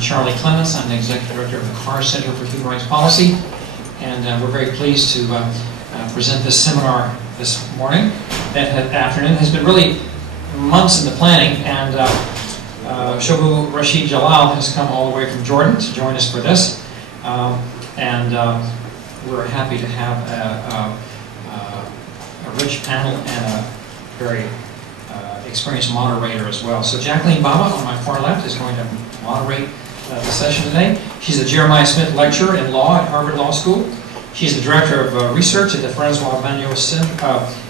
Charlie Clements. I'm the Executive Director of the Carr-Ryan Center for Human Rights Policy, and we're very pleased to present this seminar this morning. That afternoon has been really months in the planning, and Shoubo Rasheed Jalal has come all the way from Jordan to join us for this, and we're happy to have a rich panel and a very experienced moderator as well. So Jacqueline Bhabha on my far left is going to moderate the session today. She's a Jeremiah Smith Lecturer in Law at Harvard Law School. She's the Director of Research at the Francois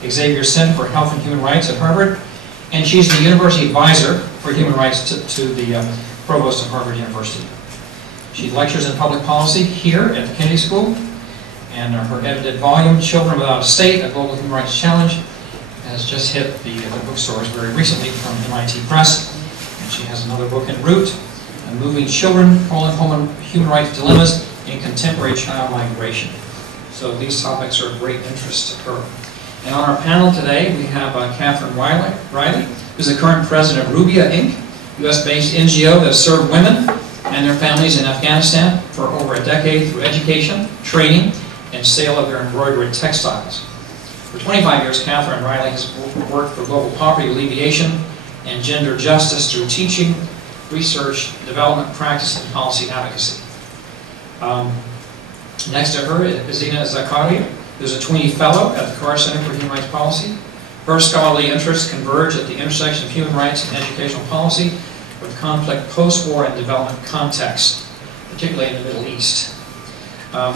Xavier Center for Health and Human Rights at Harvard. And she's the University Advisor for Human Rights to the Provost of Harvard University. She lectures in public policy here at the Kennedy School. And her edited volume, Children Without a State, A Global Human Rights Challenge, has just hit the bookstores very recently from MIT Press. And she has another book en route, Moving Children, Human Rights Dilemmas in Contemporary Child Migration. So these topics are of great interest to her. And on our panel today, we have Catherine Rielly, who's the current president of Rubia, Inc., US-based NGO that has served women and their families in Afghanistan for over a decade through education, training, and sale of their embroidered textiles. For 25 years, Catherine Rielly has worked for global poverty alleviation and gender justice through teaching, research, development, practice, and policy advocacy. Next to her is Zeena Zakharia, who's a Tweeney Fellow at the Carr Center for Human Rights Policy. Her scholarly interests converge at the intersection of human rights and educational policy with conflict, post-war, and development context, particularly in the Middle East.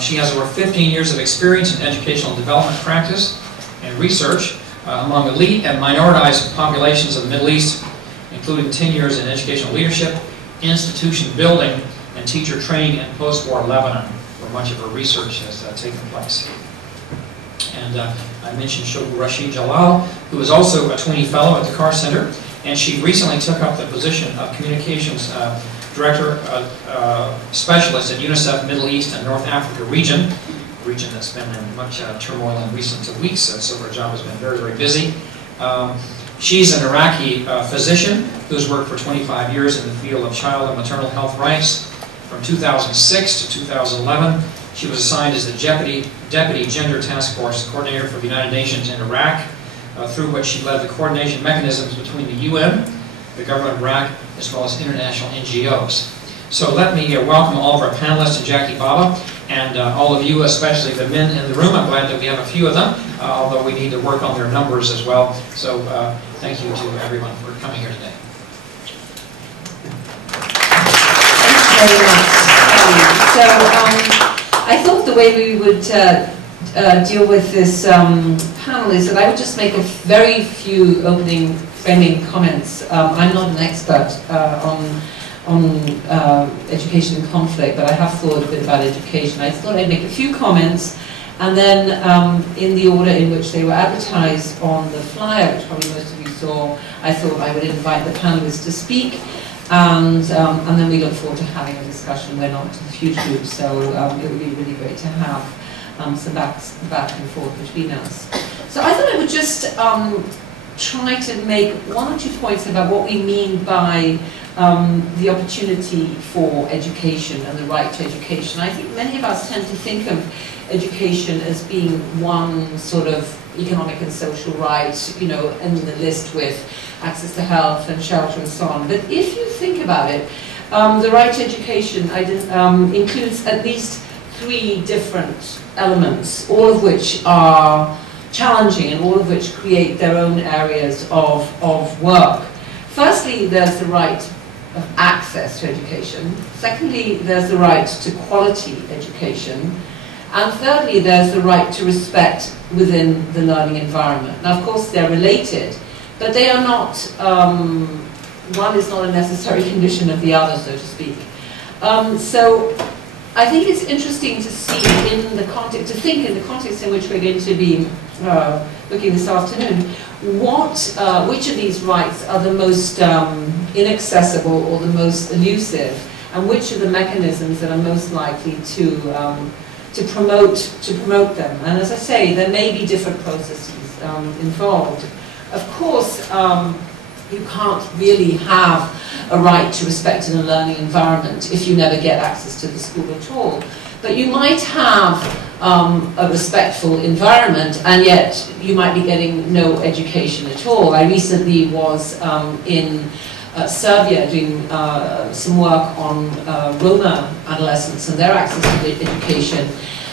She has over 15 years of experience in educational development practice and research among elite and minoritized populations of the Middle East, including 10 years in educational leadership, institution building, and teacher training in post-war Lebanon, where much of her research has taken place. And I mentioned Shoubo Rasheed Jalal, who is also a Tweeney Fellow at the Carr Center, and she recently took up the position of Communications Director Specialist at UNICEF Middle East and North Africa region, a region that's been in much turmoil in recent weeks, so her job has been very, very busy. She's an Iraqi physician who's worked for 25 years in the field of child and maternal health rights. From 2006 to 2011, she was assigned as the Deputy Gender Task Force Coordinator for the United Nations in Iraq, through which she led the coordination mechanisms between the UN, the government of Iraq, as well as international NGOs. So let me welcome all of our panelists and Jackie Bhabha, and all of you, especially the men in the room. I'm glad that we have a few of them, although we need to work on their numbers as well. So thank you to everyone for coming here today. Thanks very much. I thought the way we would deal with this panel is that I would just make a very few opening framing comments. I'm not an expert on education and conflict, but I have thought a bit about education. I thought I'd make a few comments, and then in the order in which they were advertised on the flyer, which probably most of you saw, I thought I would invite the panelists to speak, and then we look forward to having a discussion. We're not a huge group, so it would be really great to have some back and forth between us. So I thought I would just try to make one or two points about what we mean by the opportunity for education and the right to education. I think many of us tend to think of education as being one sort of economic and social right, you know, in the list with access to health and shelter and so on. But if you think about it, the right to education includes at least 3 different elements, all of which are challenging and all of which create their own areas of work. Firstly, there's the right of access to education. Secondly, there's the right to quality education. And thirdly, there's the right to respect within the learning environment. Now, of course, they're related, but they are not, one is not a necessary condition of the other, so to speak. So I think it's interesting to see in the context, to think in the context in which we're going to be looking this afternoon, which of these rights are the most inaccessible or the most elusive, and which are the mechanisms that are most likely to promote them. And as I say, there may be different processes involved. Of course, you can't really have a right to respected and learning environment if you never get access to the school at all. But you might have a respectful environment, and yet you might be getting no education at all. I recently was in Serbia doing some work on Roma adolescents and their access to education.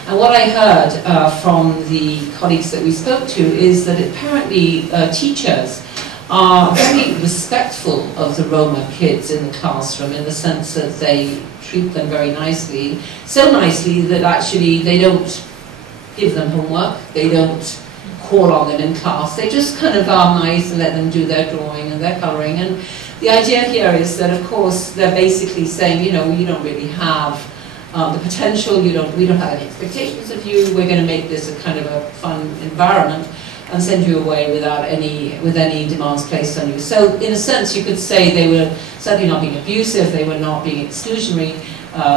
And what I heard from the colleagues that we spoke to is that apparently teachers are very respectful of the Roma kids in the classroom, in the sense that they treat them very nicely, so nicely that actually they don't give them homework, they don't call on them in class, they just kind of are nice and let them do their drawing and their colouring. And the idea here is that, of course, they're basically saying, you know, you don't really have the potential, we don't have any expectations of you, we're going to make this a kind of a fun environment and send you away without any demands placed on you. So in a sense you could say they were certainly not being abusive, they were not being exclusionary,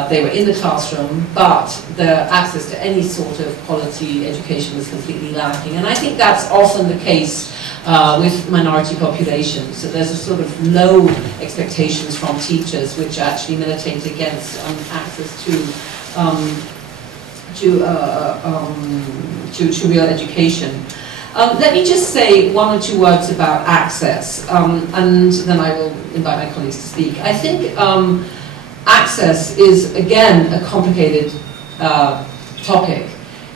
they were in the classroom, but the access to any sort of quality education was completely lacking. And I think that's often the case with minority populations. So there's a sort of low expectations from teachers which actually militate against access to real education. Let me just say one or two words about access, and then I will invite my colleagues to speak. I think access is, again, a complicated topic.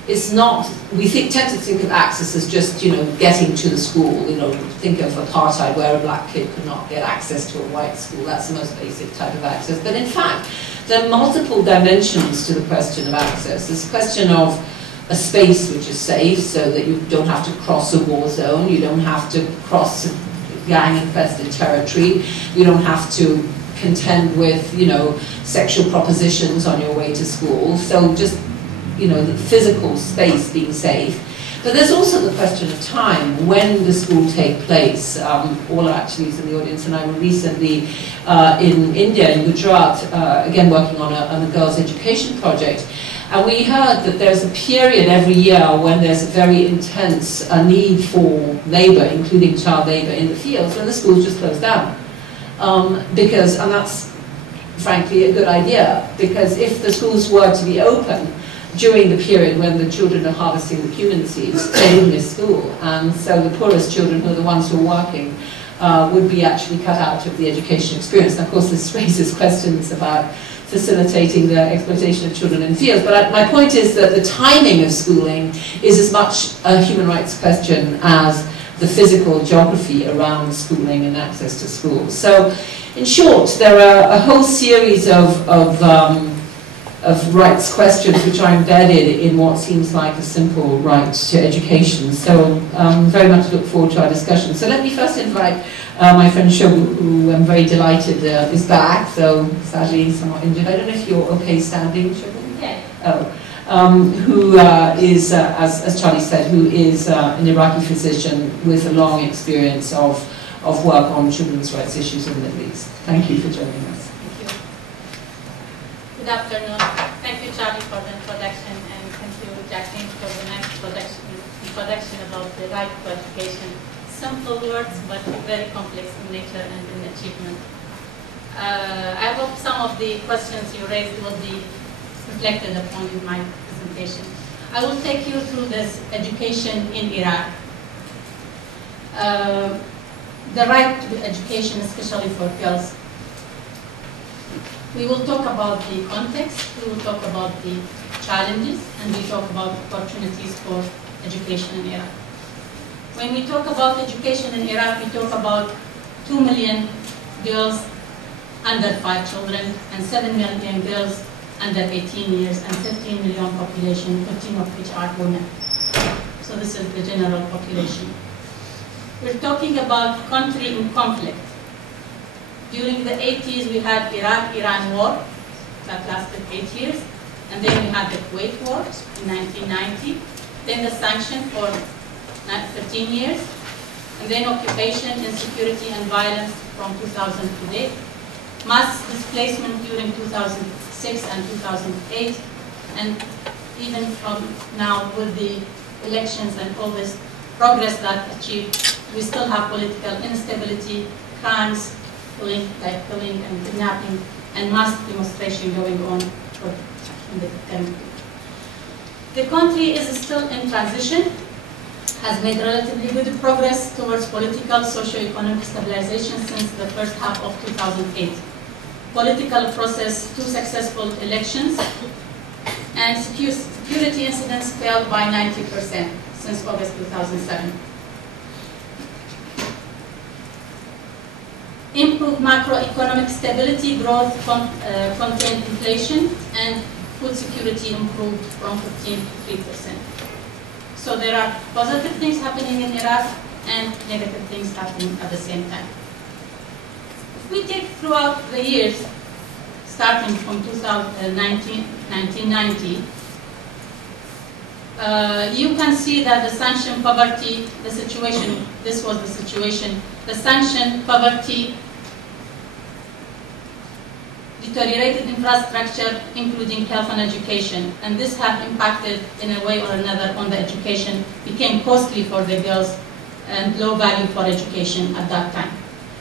It's not, tend to think of access as just, you know, getting to the school. You know, think of apartheid where a black kid could not get access to a white school. That's the most basic type of access. But in fact, there are multiple dimensions to the question of access. There's a question of a space which is safe, so that you don't have to cross a war zone, you don't have to cross gang-infested territory, you don't have to contend with, you know, sexual propositions on your way to school. So just, you know, the physical space being safe. But there's also the question of time. When does school take place? All actually is in the audience, and I was recently in India, in Gujarat, again working on a girls' education project. And we heard that there's a period every year when there's a very intense need for labour, including child labour in the fields, when the schools just close down. And that's frankly a good idea, because if the schools were to be open during the period when the children are harvesting the cumin seeds, they would miss school. And so the poorest children, who are the ones who are working, would be actually cut out of the education experience. And of course this raises questions about facilitating the exploitation of children in fields. But my point is that the timing of schooling is as much a human rights question as the physical geography around schooling and access to schools. So in short, there are a whole series of rights questions which are embedded in what seems like a simple right to education. So very much look forward to our discussion. So let me first invite my friend Shoubo, who I'm very delighted is back, so sadly somewhat injured. I don't know if you're okay standing, Shoubo? Yeah. Who is, as Charlie said, who is an Iraqi physician with a long experience of work on children's rights issues in the Middle East. Thank you for joining us. Thank you. Good afternoon. Thank you, Charlie, for the introduction, and thank you, Jacqueline, for the nice introduction about the right to education. Simple words, but very complex in nature and in achievement. I hope some of the questions you raised will be reflected upon in my presentation. I will take you through this education in Iraq. The right to education, especially for girls. We will talk about the context, we will talk about the challenges, and we talk about opportunities for education in Iraq. When we talk about education in Iraq, we talk about 2 million girls under 5 children and 7 million girls under 18 years and 15 million population, 15 of which are women. So this is the general population. We're talking about country in conflict. During the 80s, we had Iraq-Iran war that lasted 8 years, and then we had the Kuwait war in 1990, then the sanction for 15 years, and then occupation, insecurity, and violence from 2000 to date, mass displacement during 2006 and 2008, and even from now with the elections and all this progress that achieved, we still have political instability, crimes, killing and kidnapping, and mass demonstration going on in the country. The country is still in transition, has made relatively good progress towards political, socio-economic stabilization since the first half of 2008. Political process, 2 successful elections, and security incidents fell by 90% since August 2007. Improved macroeconomic stability, growth contained inflation, and food security improved from 15 to 3%. So there are positive things happening in Iraq and negative things happening at the same time. If we take throughout the years, starting from 1990, you can see that the sanction poverty, the situation, this was the situation, the sanction poverty, deteriorated infrastructure, including health and education, and this have impacted in a way or another on the education, became costly for the girls and low value for education at that time.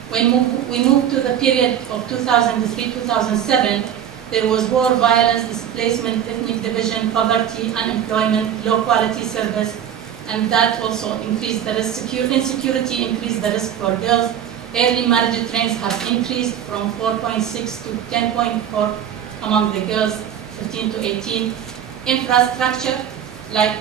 When we moved to the period of 2003-2007, there was war, violence, displacement, ethnic division, poverty, unemployment, low quality service, and that also increased the risk. Insecurity increased the risk for girls. Early marriage rates have increased from 4.6 to 10.4 among the girls 15 to 18. Infrastructure, like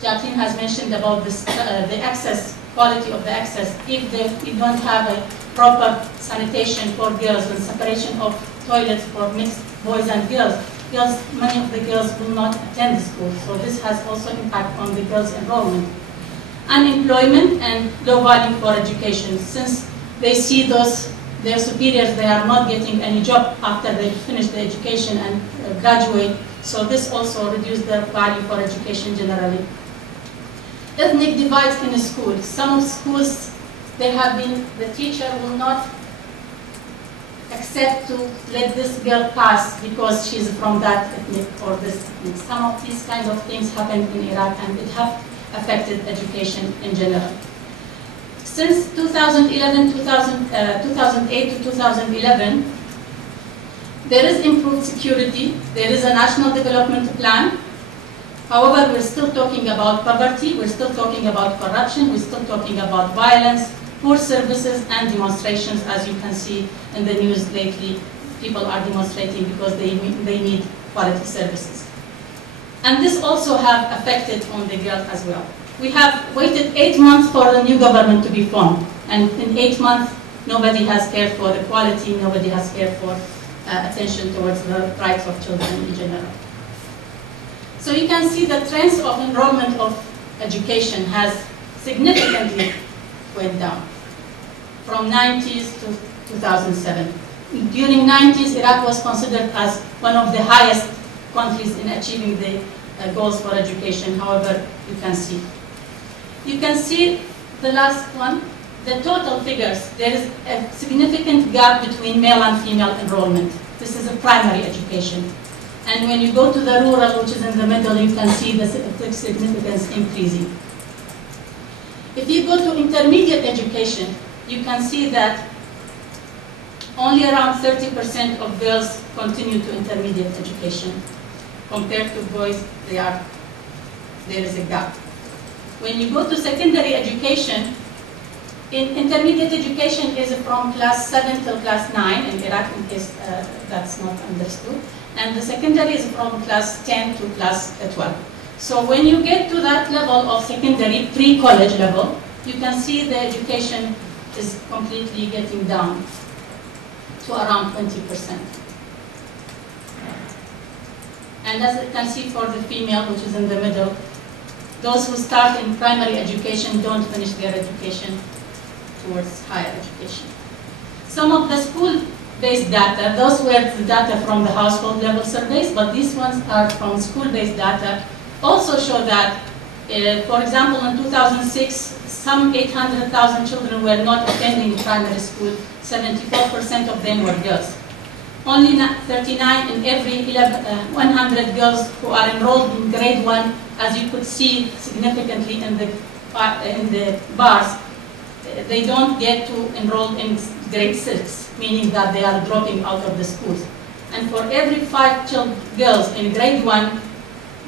Jacqueline has mentioned about this, the access, quality of the access. If you don't have a proper sanitation for girls and separation of toilets for mixed boys and girls, many of the girls will not attend school. So this has also impact on the girls' enrollment. Unemployment and low value for education. Since they see their superiors, they are not getting any job after they finish the education and graduate. So this also reduced their value for education generally. Ethnic divides in school. Some schools, the teacher will not accept to let this girl pass because she's from that ethnic or this ethnic. Some of these kinds of things happen in Iraq, and it have affected education in general. Since 2008 to 2011, there is improved security. There is a national development plan. However, we're still talking about poverty. We're still talking about corruption. We're still talking about violence, poor services, and demonstrations. As you can see in the news lately, people are demonstrating because they need quality services. And this also have affected on the girls as well. We have waited 8 months for the new government to be formed. And in 8 months, nobody has cared for equality, nobody has cared for attention towards the rights of children in general. So you can see the trends of enrollment of education has significantly went down from 90s to 2007. During 90s, Iraq was considered as one of the highest countries in achieving the goals for education. However, you can see the last one, the total figures. There is a significant gap between male and female enrollment. This is a primary education. And when you go to the rural, which is in the middle, you can see the significance increasing. If you go to intermediate education, you can see that only around 30% of girls continue to intermediate education. Compared to boys, there is a gap. When you go to secondary education, intermediate education is from class 7 till class 9 in Iraq, in case that's not understood. And the secondary is from class 10 to class 12. So when you get to that level of secondary, pre-college level, you can see the education is completely getting down to around 20%. And as you can see for the female, which is in the middle, those who start in primary education don't finish their education towards higher education. Some of the school-based data, those were the data from the household level surveys, but these ones are from school-based data, also show that, for example, in 2006, some 800,000 children were not attending primary school. 74% of them were girls. Only 39 in every 100 girls who are enrolled in grade 1, as you could see significantly in the bars, they don't get to enroll in grade 6, meaning that they are dropping out of the schools. And for every 5 girls in grade 1,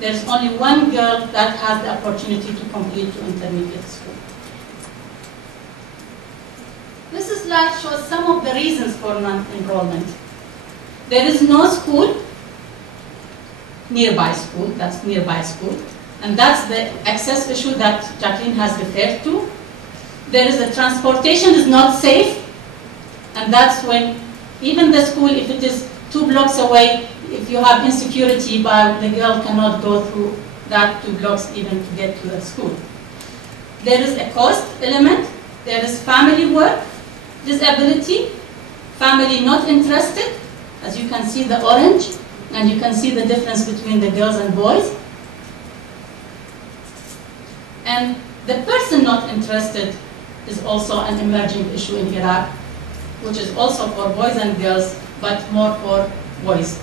there's only 1 girl that has the opportunity to complete to intermediate school. This slide shows some of the reasons for non-enrollment. There is no school, nearby school, and that's the access issue that Jacqueline has referred to. There is a transportation is not safe, and that's when even the school, if it is 2 blocks away, if you have insecurity, but the girl cannot go through that 2 blocks even to get to the school. There is a cost element, there is family work, disability, family not interested, as you can see the orange, and you can see the difference between the girls and boys. And the person not interested is also an emerging issue in Iraq, which is also for boys and girls, but more for boys.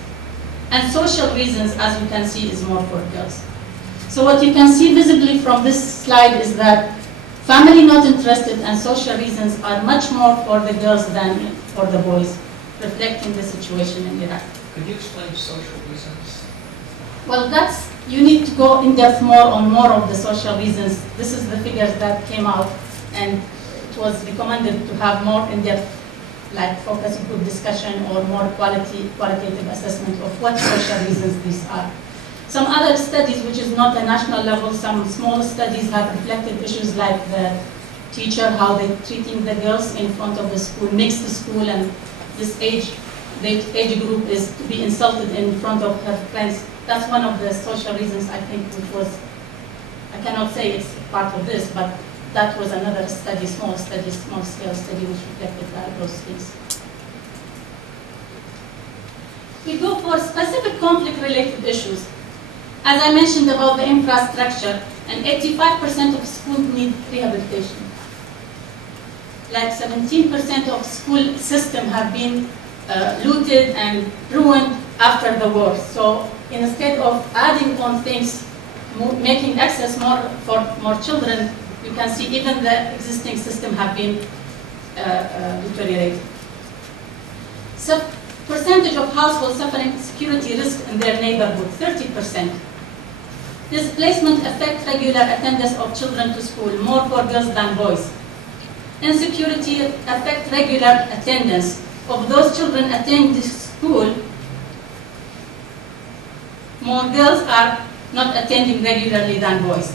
And social reasons, as you can see, is more for girls. So what you can see visibly from this slide is that family not interested and social reasons are much more for the girls than for the boys, reflecting the situation in Iraq. Could you explain social reasons? Well, you need to go in depth more on more of the social reasons. This is the figures that came out, and it was recommended to have more in depth, like focus group discussion or more qualitative assessment of what social reasons these are. Some other studies, which is not a national level, some small studies have reflected issues like the teacher, how they're treating the girls in front of the school, mixed school, and this age group is to be insulted in front of her friends. That's one of the social reasons, I think, which was, I cannot say it's part of this, but that was another study, small scale study, which reflected those things. We go for specific conflict-related issues. As I mentioned about the infrastructure, and 85% of schools need rehabilitation. Like 17% of school system have been looted and ruined after the war. So instead of adding on things, making access more for more children, you can see even the existing system have been deteriorated. So percentage of households suffering security risk in their neighborhood, 30%. Displacement affect regular attendance of children to school, more for girls than boys. Insecurity affect regular attendance. Of those children attending school, more girls are not attending regularly than boys.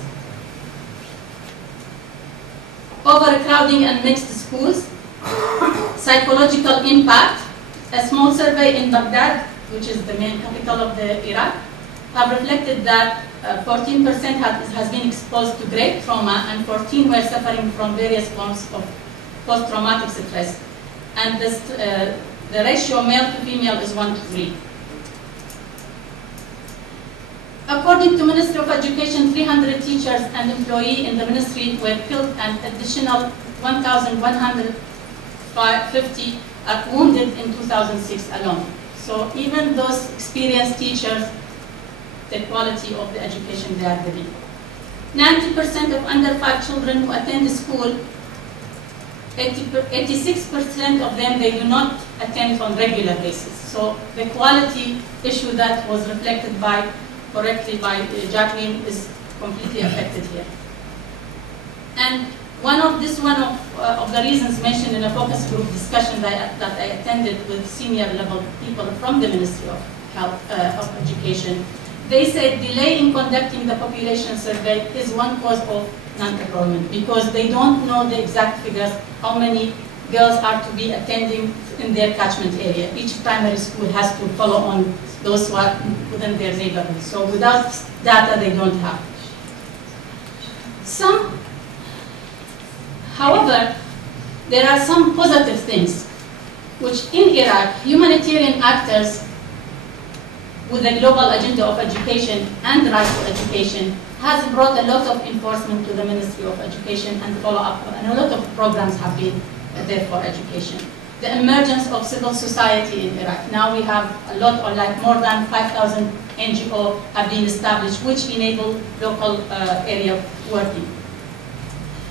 Overcrowding and mixed schools. Psychological impact. A small survey in Baghdad, which is the main capital of Iraq, have reflected that 14% has been exposed to grave trauma and 14 were suffering from various forms of post-traumatic stress. And this, the ratio male to female is 1:3. According to Ministry of Education, 300 teachers and employees in the ministry were killed and additional 1,150 are wounded in 2006 alone. So even those experienced teachers, the quality of the education they are giving. 90% of under 5 children who attend school, 86% of them, they do not attend on regular basis. So the quality issue that was reflected correctly by Jacqueline is completely affected here. And one of the reasons mentioned in a focus group discussion that I attended with senior level people from the Ministry of Education, they said delay in conducting the population survey is one cause of non-enrollment because they don't know the exact figures, how many girls are to be attending in their catchment area. Each primary school has to follow on those who are within their neighborhood. So without data, they don't have. However, there are some positive things, which in Iraq, humanitarian actors with the global agenda of education and right to education has brought a lot of enforcement to the Ministry of Education and follow-up, and a lot of programs have been there for education. The emergence of civil society in Iraq. Now we have a lot, or like more than 5,000 NGOs have been established, which enable local area working.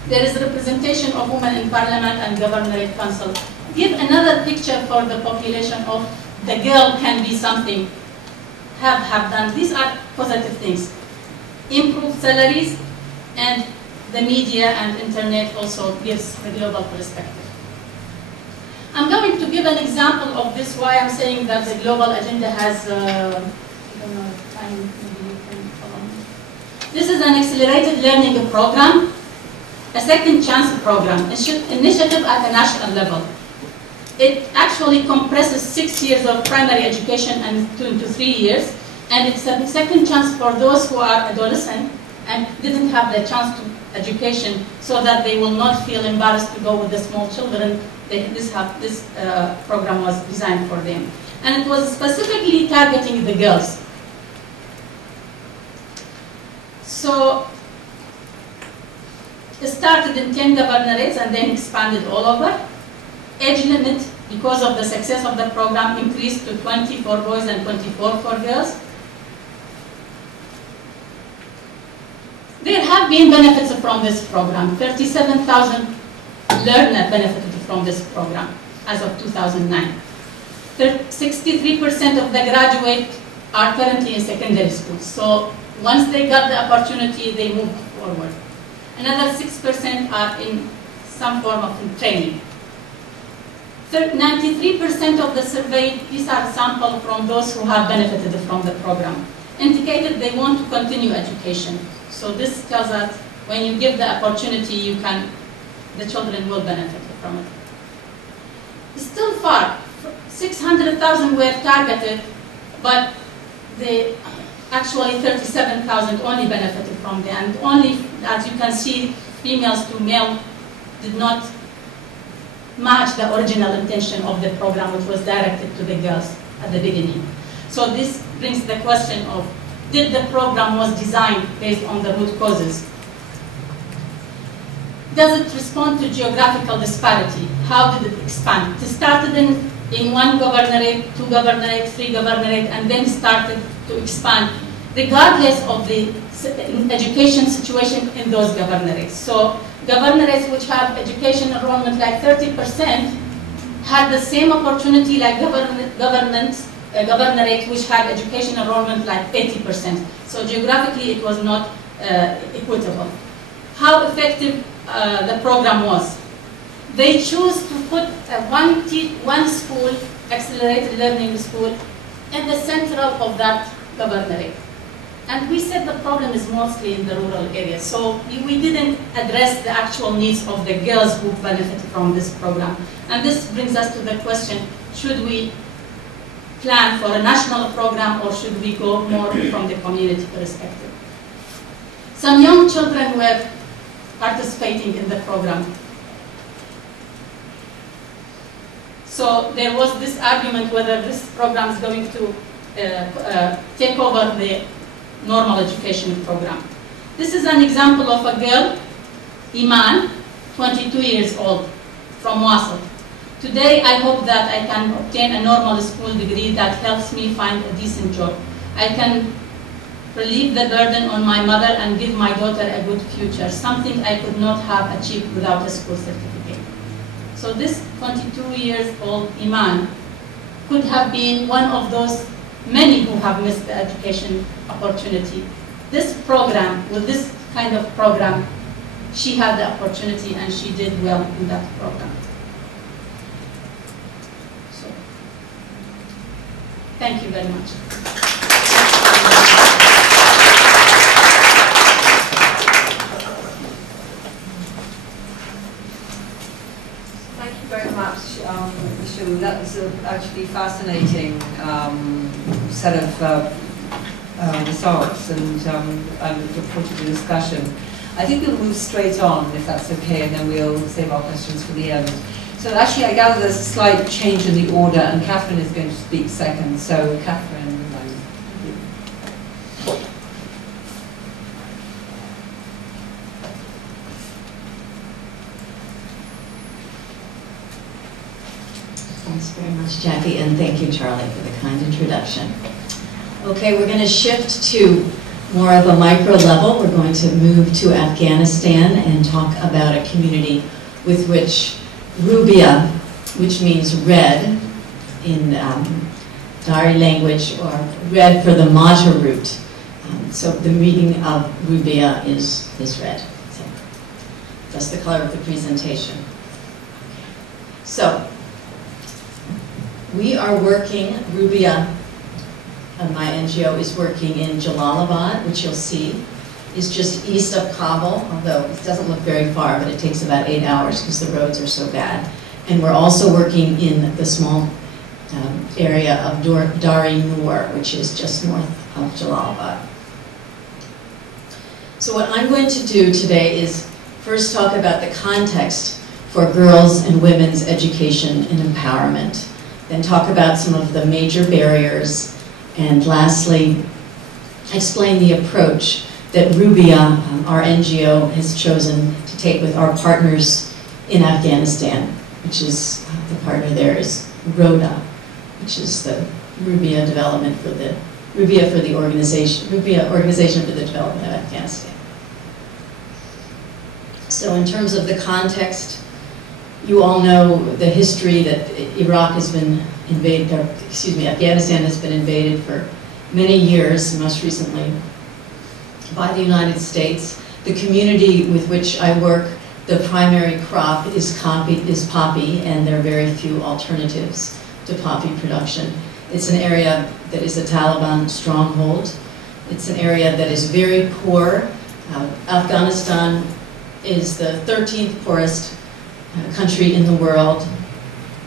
There is representation of women in parliament and governorate council. give another picture for the population of the girl can be something, have done. These are positive things. Improved salaries, and the media and internet also gives the global perspective. I'm going to give an example of this, why I'm saying that the global agenda has, I don't know if time, maybe you can follow me. This is an accelerated learning program, a second chance program, initiative at a national level. It actually compresses 6 years of primary education and 2 to 3 years, and it's a second chance for those who are adolescent and didn't have the chance to education, so that they will not feel embarrassed to go with the small children. This program was designed for them. And it was specifically targeting the girls. So it started in 10 governorates and then expanded all over. Age limit, because of the success of the program, increased to 20 for boys and 24 for girls. There have been benefits from this program. 37,000 learners benefited from this program as of 2009. 63% of the graduates are currently in secondary school. So once they got the opportunity, they moved forward. Another 6% are in some form of training. 93% of the survey, these are samples from those who have benefited from the program, indicated they want to continue education. So this tells us when you give the opportunity, the children will benefit from it. Still far, 600,000 were targeted, but actually 37,000 only benefited from them. And only, as you can see, females to male did not match the original intention of the program, which was directed to the girls at the beginning. So this brings the question of, did the program was designed based on the root causes? Does it respond to geographical disparity? How did it expand? It started in 1 governorate, 2 governorate, 3 governorate, and then started to expand regardless of the education situation in those governorates. So governorates which have education enrollment like 30% had the same opportunity like governorate which had education enrollment like 80%. So geographically it was not equitable. How effective the program was? They chose to put one school, accelerated learning school, in the center of that governorate. And we said the problem is mostly in the rural areas. So we didn't address the actual needs of the girls who benefited from this program. And this brings us to the question, should we plan for a national program or should we go more from the community perspective? Some young children were participating in the program. So there was this argument whether this program is going to take over the normal education program. This is an example of a girl, Iman, 22 years old, from Wasit. Today, I hope that I can obtain a normal school degree that helps me find a decent job. I can relieve the burden on my mother and give my daughter a good future, something I could not have achieved without a school certificate. So this 22 years old Iman could have been one of those many who have missed the education opportunity. This program, with this kind of program, she had the opportunity and she did well in that program. So, thank you very much. Thank you very much, Shoubo. That was an actually fascinating set of results, and I look forward to the discussion. I think we'll move straight on, if that's okay, and then we'll save our questions for the end. So actually, I gather there's a slight change in the order, and Catherine is going to speak second. So, Catherine. Thanks very much, Jackie, and thank you, Charlie, for the kind introduction. Okay, we're going to shift to more of a micro level. We're going to move to Afghanistan and talk about a community with which Rubia which means red in Dari language, or red for the mata root. So the meaning of Rubia is red. So that's the color of the presentation. So we are working, Rubia, my NGO, is working in Jalalabad, which you'll see is just east of Kabul, although it doesn't look very far, but it takes about 8 hours because the roads are so bad. And we're also working in the small area of Dari Noor, which is just north of Jalalabad. So what I'm going to do today is first talk about the context for girls and women's education and empowerment, then talk about some of the major barriers, and lastly, explain the approach that Rubia, our NGO, has chosen to take with our partners in Afghanistan, which is, the partner there is RODA, which is the Rubia Development for the, Rubia Organization for the Development of Afghanistan. So in terms of the context, you all know the history that Iraq has been invaded, or, excuse me, Afghanistan has been invaded for many years, most recently by the United States. The community with which I work, the primary crop is poppy, and there are very few alternatives to poppy production. It's an area that is a Taliban stronghold. It's an area that is very poor. Afghanistan is the 13th poorest country in the world.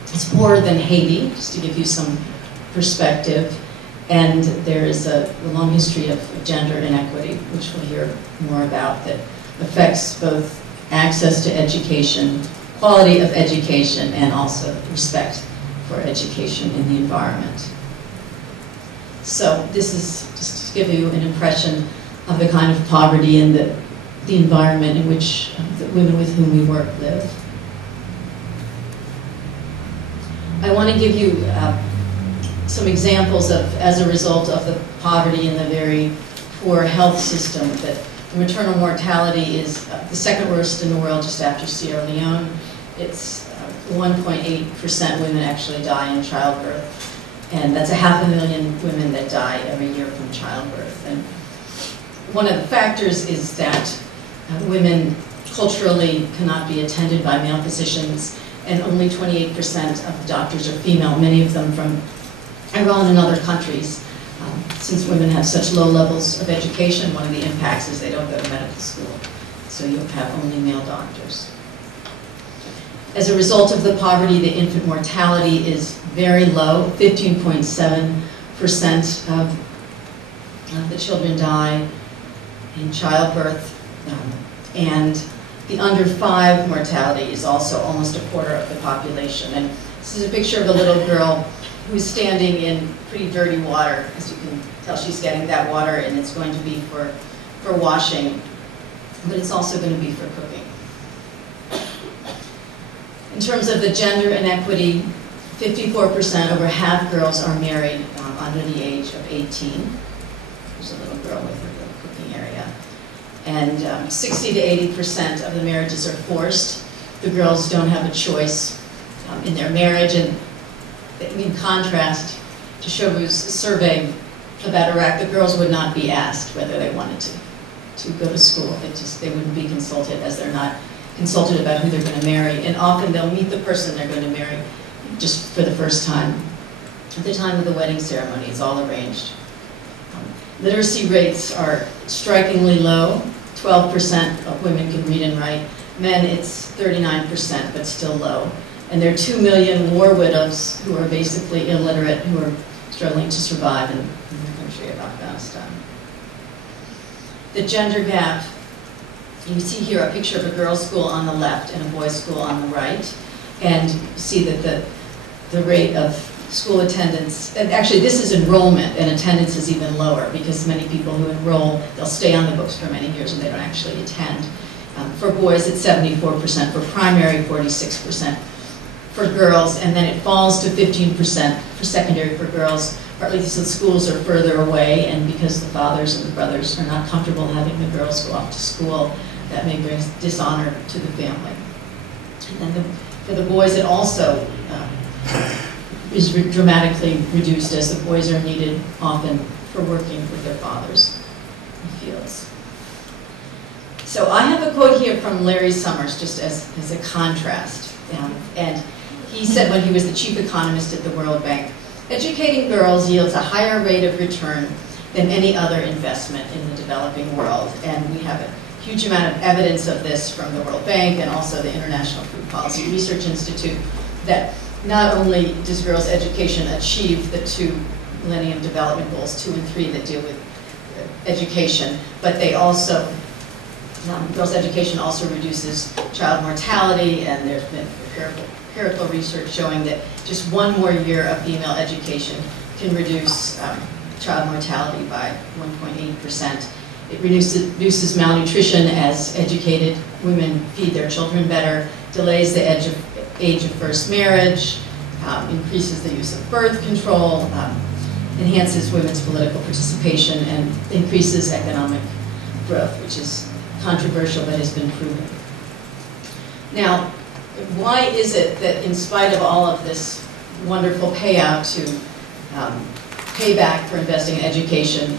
It's poorer than Haiti, just to give you some perspective. And there is a long history of gender inequity, which we'll hear more about, that affects both access to education, quality of education, and also respect for education in the environment. So this is just to give you an impression of the kind of poverty and the environment in which the women with whom we work live. I want to give you some examples of, as a result of the poverty and the very poor health system, that the maternal mortality is the second worst in the world, just after Sierra Leone. It's 1.8% women actually die in childbirth, and that's 500,000 women that die every year from childbirth. And one of the factors is that women culturally cannot be attended by male physicians, and only 28% of the doctors are female, many of them from Iran and other countries. Since women have such low levels of education, one of the impacts is they don't go to medical school, so you'll have only male doctors. As a result of the poverty, the infant mortality is very low. 15.7% of the children die in childbirth, and the under 5 mortality is also almost a quarter of the population. And this is a picture of a little girl who's standing in pretty dirty water. As you can tell, she's getting that water, and it's going to be for washing, but it's also going to be for cooking. In terms of the gender inequity, 54%, over half girls are married under the age of 18. There's a little girl with her little cooking area. And 60 to 80% of the marriages are forced. The girls don't have a choice in their marriage. And in contrast to Shoubo's survey about Iraq, the girls would not be asked whether they wanted to go to school. They wouldn't be consulted, as they're not consulted about who they're going to marry. And often they'll meet the person they're going to marry just for the first time. At the time of the wedding ceremony, it's all arranged. Literacy rates are strikingly low. 12% of women can read and write. Men, it's 39%, but still low. And there are 2 million war widows who are basically illiterate, who are struggling to survive in the country of Afghanistan. The gender gap, you see here a picture of a girls' school on the left and a boys' school on the right. And you see that the rate of school attendance, and actually this is enrollment, and attendance is even lower, because many people who enroll, they'll stay on the books for many years and they don't actually attend. For boys, it's 74%, for primary, 46%. For girls, and then it falls to 15% for secondary for girls, partly because the schools are further away, and because the fathers and the brothers are not comfortable having the girls go off to school. That may bring dishonor to the family. And then for the boys, it also is dramatically reduced as the boys are needed often for working with their fathers in fields. So I have a quote here from Larry Summers, just as a contrast. And he said when he was the chief economist at the World Bank, educating girls yields a higher rate of return than any other investment in the developing world. And we have a huge amount of evidence of this from the World Bank and also the International Food Policy Research Institute, that not only does girls' education achieve the 2 Millennium Development Goals, 2 and 3 that deal with education, but they also, girls' education also reduces child mortality, and there's been empirical research showing that just 1 more year of female education can reduce child mortality by 1.8%. It reduces malnutrition as educated women feed their children better, delays the age of first marriage, increases the use of birth control, enhances women's political participation, and increases economic growth, which is controversial but has been proven. Now, why is it that in spite of all of this wonderful payout to payback for investing in education,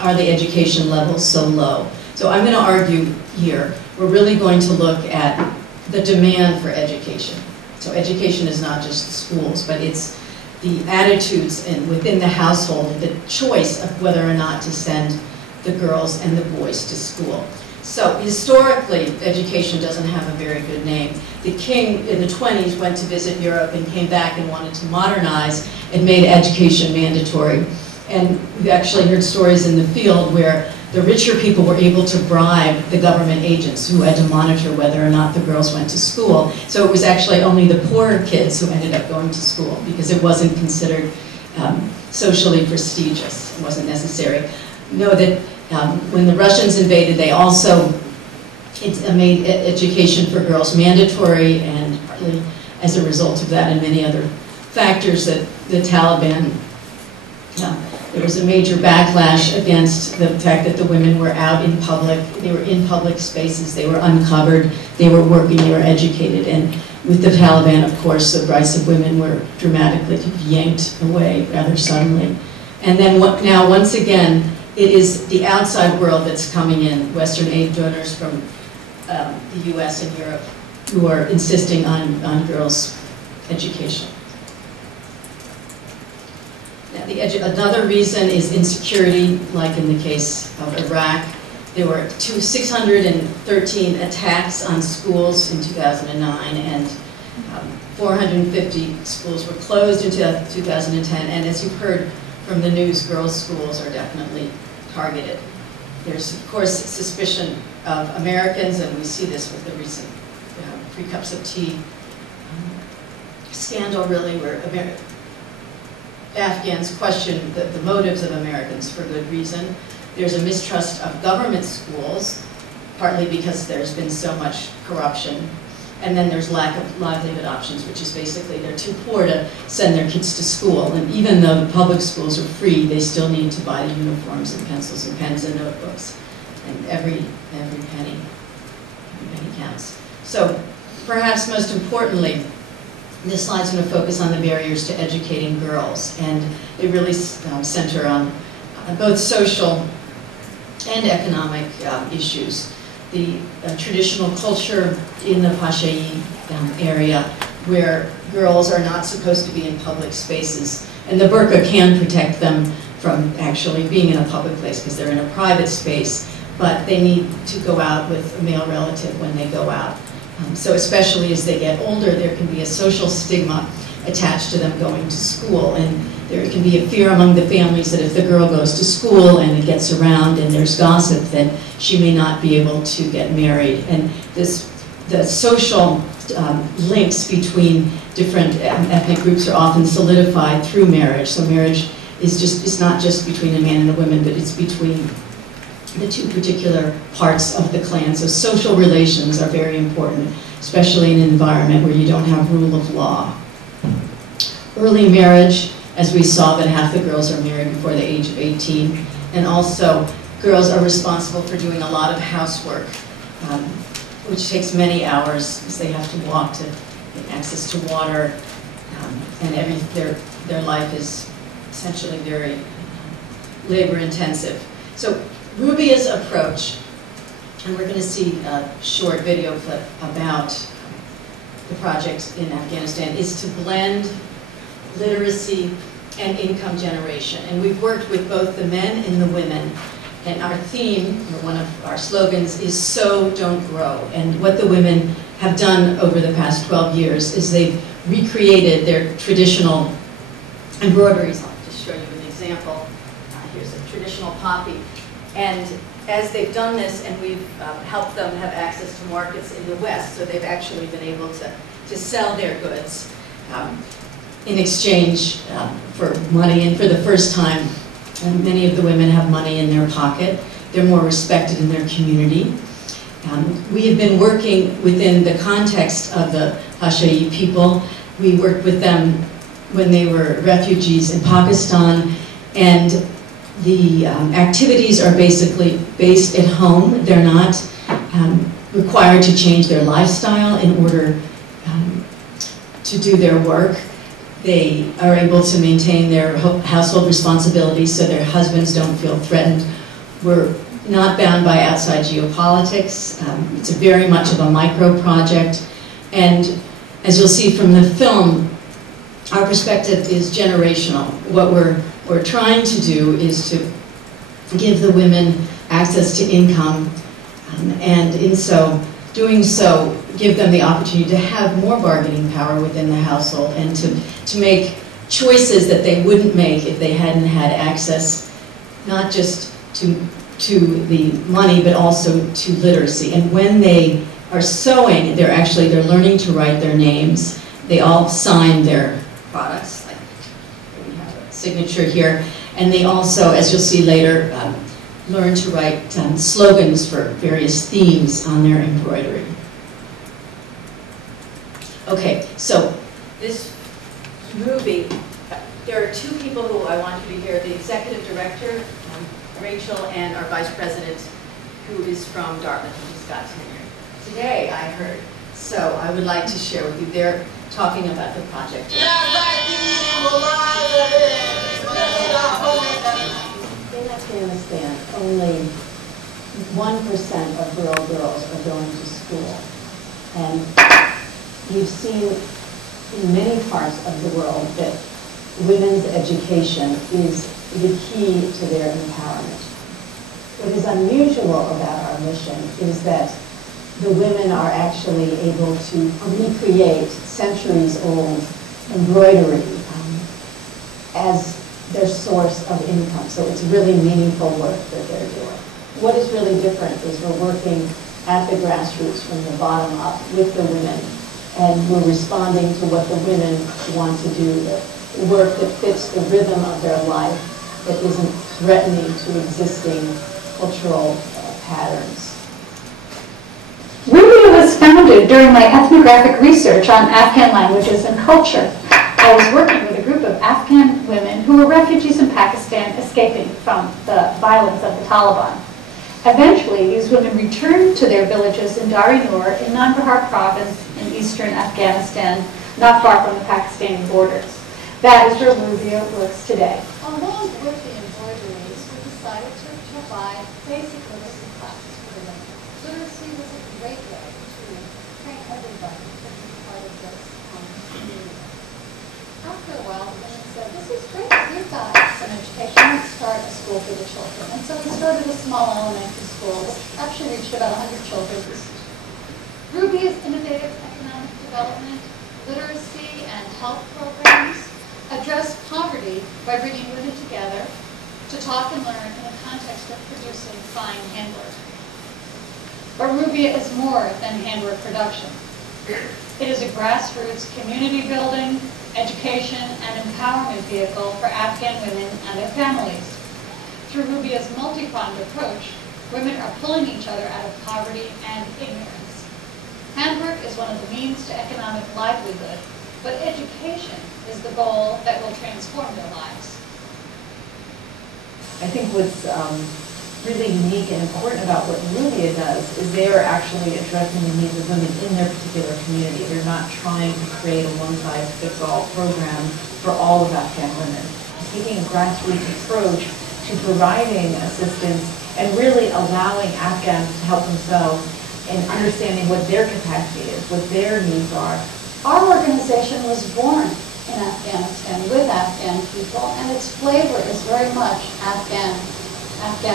are the education levels so low? So I'm going to argue here, we're really going to look at the demand for education. So education is not just the schools, but it's the attitudes within the household, the choice of whether or not to send the girls and the boys to school. So historically, education doesn't have a very good name. The king in the 20s went to visit Europe and came back and wanted to modernize and made education mandatory. And we actually heard stories in the field where the richer people were able to bribe the government agents who had to monitor whether or not the girls went to school. So it was actually only the poorer kids who ended up going to school because it wasn't considered socially prestigious. It wasn't necessary. Know that when the Russians invaded, they also made education for girls mandatory, and partly as a result of that and many other factors that the Taliban, there was a major backlash against the fact that the women were out in public, they were in public spaces, they were uncovered, they were working, they were educated, and with the Taliban, of course, the rights of women were dramatically yanked away rather suddenly. And then now, once again, it is the outside world that's coming in, Western aid donors from the US and Europe, who are insisting on girls' education. Now, another reason is insecurity, like in the case of Iraq. There were 613 attacks on schools in 2009, and 450 schools were closed in 2010, and as you've heard from the news, girls' schools are definitely targeted. There's, of course, suspicion of Americans, and we see this with the recent free cups of tea scandal, really, where Afghans question the motives of Americans for good reason. There's a mistrust of government schools, partly because there's been so much corruption. And then there's lack of livelihood options, which is basically they're too poor to send their kids to school. And even though the public schools are free, they still need to buy the uniforms and pencils and pens and notebooks. And every penny counts. So perhaps most importantly, this slide's going to focus on the barriers to educating girls. And they really center on both social and economic issues. The traditional culture in the Pashayi area, where girls are not supposed to be in public spaces. And the burqa can protect them from actually being in a public place because they're in a private space, but they need to go out with a male relative when they go out. So especially as they get older, there can be a social stigma attached to them going to school. And there can be a fear among the families that if the girl goes to school and it gets around and there's gossip, then she may not be able to get married. And the social links between different ethnic groups are often solidified through marriage. So marriage is it's not just between a man and a woman, but it's between the two particular parts of the clan. So social relations are very important, especially in an environment where you don't have rule of law. Early marriage, as we saw, that half the girls are married before the age of 18. And also, girls are responsible for doing a lot of housework, which takes many hours because they have to walk to get access to water, and their life is essentially very labor intensive. So Rubia's approach, and we're going to see a short video clip about the project in Afghanistan, is to blend literacy and income generation. And we've worked with both the men and the women. And our theme, or one of our slogans, is "Sow, Don't Grow." And what the women have done over the past 12 years is they've recreated their traditional embroideries. I'll just show you an example. Here's a traditional poppy. And as they've done this, and we've helped them have access to markets in the West, so they've actually been able to sell their goods in exchange for money. And for the first time, many of the women have money in their pocket. They're more respected in their community. We have been working within the context of the Pashtun people. We worked with them when they were refugees in Pakistan, and the activities are basically based at home. They're not required to change their lifestyle in order to do their work. They are able to maintain their household responsibilities so their husbands don't feel threatened. We're not bound by outside geopolitics. It's very much of a micro project. And as you'll see from the film, our perspective is generational. What we're trying to do is to give the women access to income, and in doing so, give them the opportunity to have more bargaining power within the household and to make choices that they wouldn't make if they hadn't had access, not just to the money, but also to literacy. And when they are sewing, they're learning to write their names. They all sign their products, like we have a signature here. And they also, as you'll see later, learn to write slogans for various themes on their embroidery. Okay, so this movie, there are two people who I want you to hear, the executive director, Rachel, and our vice president, who is from Dartmouth, who's got tenure. Today, I heard. So I would like to share with you, they're talking about the project. In Afghanistan, only 1% of rural girls are going to school. And you've seen in many parts of the world that women's education is the key to their empowerment. What is unusual about our mission is that the women are actually able to recreate centuries-old embroidery as their source of income. So it's really meaningful work that they're doing. What is really different is we're working at the grassroots from the bottom up with the women, and we're responding to what the women want to do, the work that fits the rhythm of their life, that isn't threatening to existing cultural patterns. Rubia was founded during my ethnographic research on Afghan languages and culture. I was working with a group of Afghan women who were refugees in Pakistan escaping from the violence of the Taliban. Eventually, these women returned to their villages in Dar-e-Noor in Nangarhar province in eastern Afghanistan, not far from the Pakistani borders. That is where Rubia works today. Along with the embroideries, we decided to provide basic literacy classes for the women. Literacy was a great way to train everybody to be part of this community. After a while, the women said, "This is great, we've got some education, let's start a school for the children." And so we started a small elementary school, which actually reached about 100 children. Rubia's innovative economic development, literacy, and health programs address poverty by bringing women together to talk and learn in a context of producing fine handwork. But Rubia is more than handwork production. It is a grassroots community building, education, and empowerment vehicle for Afghan women and their families. Through Rubia's multi-pronged approach, women are pulling each other out of poverty and ignorance. Handwork is one of the means to economic livelihood, but education is the goal that will transform their lives. I think what's really unique and important about what Rubia does is they are actually addressing the needs of women in their particular community. They're not trying to create a one-size-fits-all program for all of Afghan women. Taking a grassroots approach to providing assistance and really allowing Afghans to help themselves and understanding what their capacity is, what their needs are. Our organization was born in Afghanistan with Afghan people, and its flavor is very much Afghan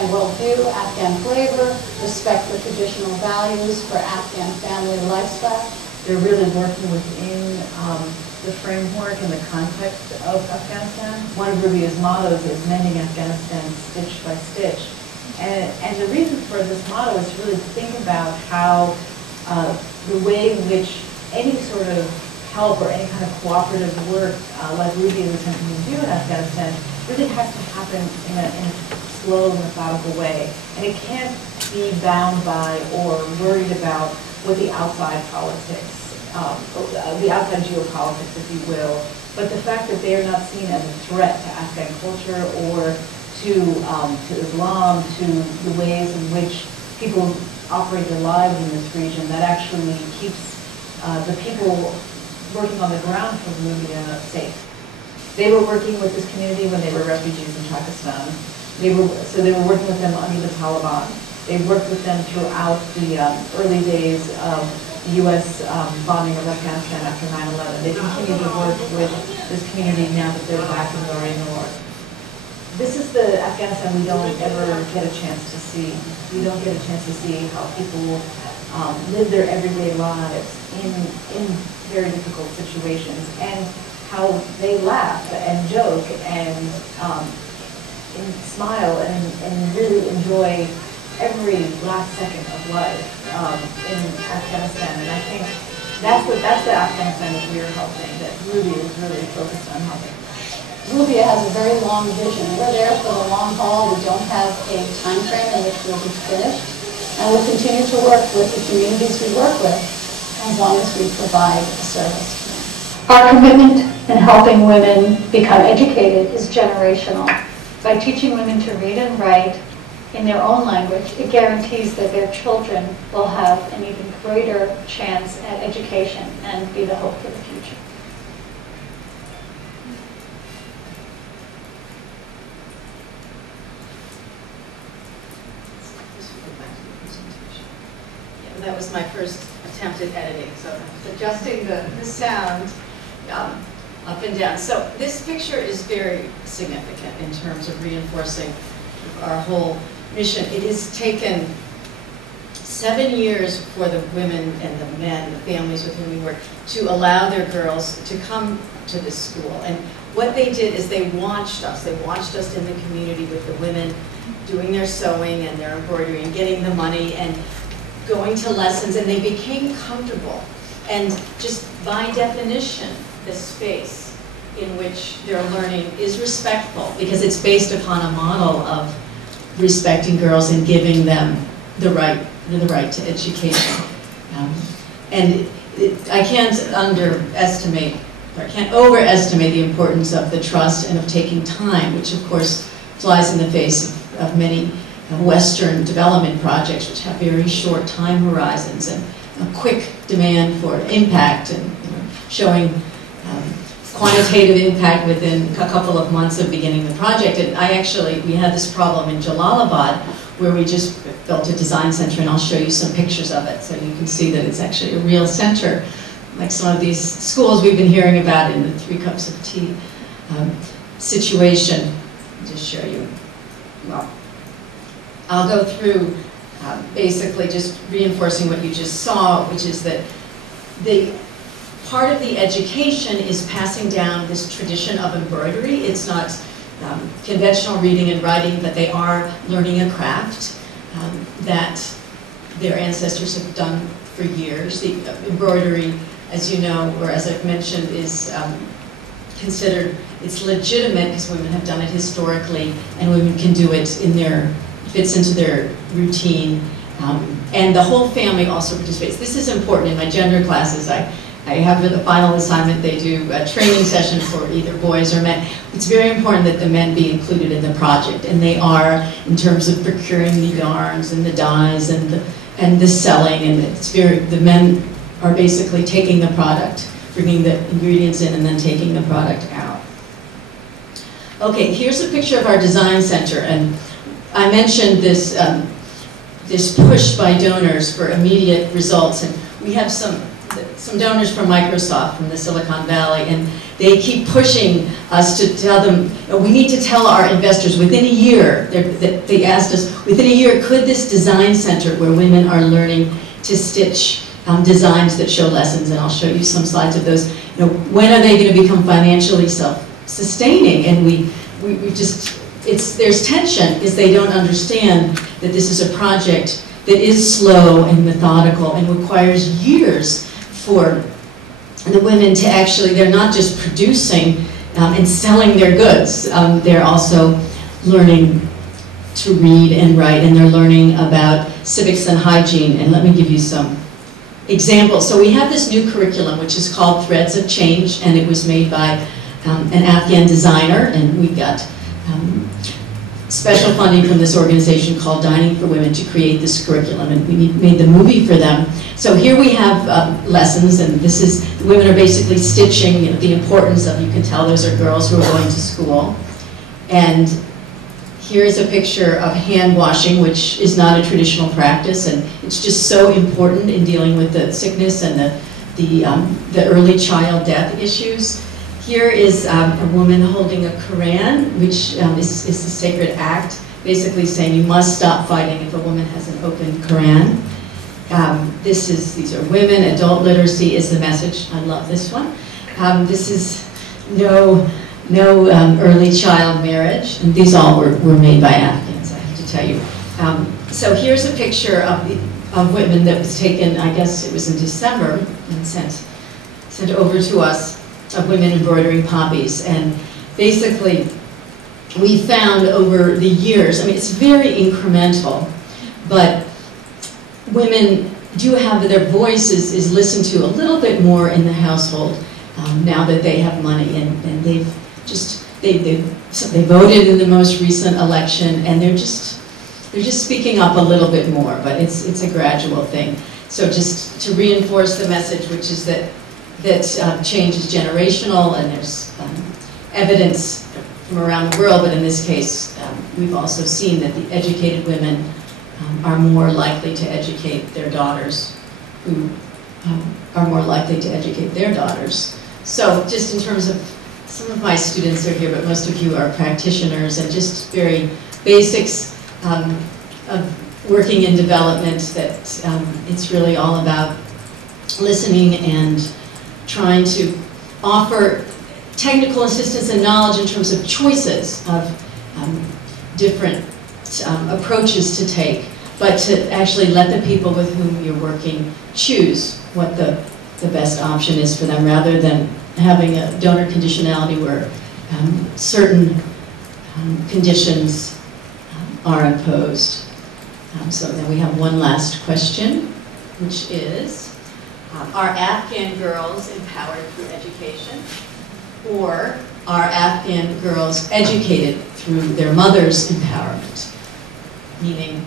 worldview, Afghan flavor, respect for traditional values, for Afghan family lifestyle. They're really working within the framework and the context of Afghanistan. One of Rubia's mottos is mending Afghanistan stitch by stitch. And the reason for this motto is to really think about how the way in which any sort of help or any kind of cooperative work like Rubia is attempting to do in Afghanistan really has to happen in a slow, methodical way. And it can't be bound by or worried about what the outside politics, the outside geopolitics, if you will. But the fact that they are not seen as a threat to Afghan culture or to Islam, to the ways in which people operate their lives in this region, that actually keeps the people working on the ground for Rubia safe. They were working with this community when they were refugees in Pakistan. They were working with them under the Taliban. They worked with them throughout the early days of the U.S. bombing of Afghanistan after 9/11. They continue to work with this community now that they're back in the very north. This is the Afghanistan we don't ever get a chance to see. We don't get a chance to see how people live their everyday lives in very difficult situations, and how they laugh and joke and smile and really enjoy every last second of life in Afghanistan. And I think that's the Afghanistan that we're helping, that Rubia is really focused on helping. Rubia has a very long vision. We're there for the long haul. We don't have a time frame in which we'll be finished. And we'll continue to work with the communities we work with as long as we provide a service to them. Our commitment in helping women become educated is generational. By teaching women to read and write in their own language, it guarantees that their children will have an even greater chance at education and be the hope for the future. Yeah, that was my first attempt at editing, so I'm adjusting the sound up and down. So this picture is very significant in terms of reinforcing our whole mission. It has taken 7 years for the women and the men, the families with whom we work, to allow their girls to come to this school. And what they did is they watched us. They watched us in the community with the women doing their sewing and their embroidery and getting the money and going to lessons, and they became comfortable. And just by definition, the space in which they're learning is respectful, because it's based upon a model of respecting girls and giving them the right to education. I can't underestimate, or I can't overestimate the importance of the trust and of taking time, which of course flies in the face of many Western development projects, which have very short time horizons and a quick demand for impact and showing quantitative impact within a couple of months of beginning the project. And we had this problem in Jalalabad, where we just built a design center, and I'll show you some pictures of it so you can see that it's actually a real center, like some of these schools we've been hearing about in the 3 cups of tea situation. I'll just show you. Well, I'll go through basically just reinforcing what you just saw, which is that part of the education is passing down this tradition of embroidery. It's not conventional reading and writing, but they are learning a craft that their ancestors have done for years. The embroidery, as you know, or as I've mentioned, is considered, it's legitimate because women have done it historically, and women can do it fits into their routine. And the whole family also participates. This is important in my gender classes. I I have for the final assignment, they do a training session for either boys or men. It's very important that the men be included in the project, and they are in terms of procuring the yarns and the dyes and the selling, and the men are basically taking the product, bringing the ingredients in and then taking the product out. Okay, here's a picture of our design center, and I mentioned this, this push by donors for immediate results, and we have some donors from Microsoft, from the Silicon Valley, and they keep pushing us to tell them, we need to tell our investors within a year, they asked us, within a year, could this design center where women are learning to stitch designs that show lessons, and I'll show you some slides of those, when are they going to become financially self-sustaining? And we just, there's tension because they don't understand that this is a project that is slow and methodical and requires years for the women to actually, they're not just producing and selling their goods, they're also learning to read and write, and they're learning about civics and hygiene. And let me give you some examples. So we have this new curriculum which is called Threads of Change, and it was made by an Afghan designer, and we got special funding from this organization called Dining for Women to create this curriculum, and we made the movie for them. So here we have lessons, and this is, the women are basically stitching, the importance of, you can tell those are girls who are going to school. And here's a picture of hand washing, which is not a traditional practice, and it's just so important in dealing with the sickness and the early child death issues. Here is a woman holding a Quran, which is a sacred act, basically saying you must stop fighting if a woman has an open Quran. These are women, adult literacy is the message. I love this one. This is no early child marriage, and these all were made by Afghans, I have to tell you. So here's a picture of women that was taken, I guess it was in December, and sent over to us, of women embroidering poppies. And basically, we found over the years, I mean, it's very incremental, but women do have, their voice is listened to a little bit more in the household now that they have money, and they voted in the most recent election, and they're just speaking up a little bit more, but it's a gradual thing. So just to reinforce the message, which is that change is generational, and there's evidence from around the world, but in this case, we've also seen that the educated women are more likely to educate their daughters, who are more likely to educate their daughters. So just in terms of, some of my students are here, but most of you are practitioners, and just very basics of working in development, that it's really all about listening and trying to offer technical assistance and knowledge in terms of choices of different approaches to take, but to actually let the people with whom you're working choose what the best option is for them, rather than having a donor conditionality where certain conditions are imposed. So then we have one last question, which is, are Afghan girls empowered through education, or are Afghan girls educated through their mother's empowerment? Meaning,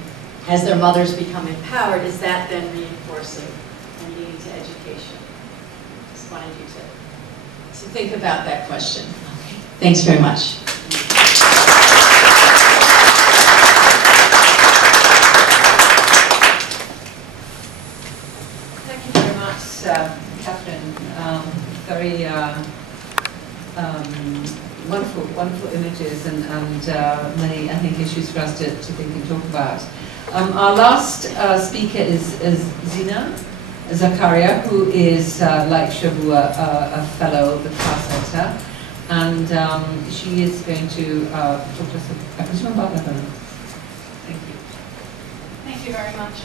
as their mothers become empowered, is that then reinforcing and leading to education? Just wanted you to think about that question. Okay. Thanks very much. Catherine, very wonderful images, and many, I think, issues for us to think and talk about. Our last speaker is Zeena Zakharia, who is, like Shoubo, a fellow of the Carr-Ryan Center, and she is going to talk to us about Lebanon. Thank you. Thank you very much.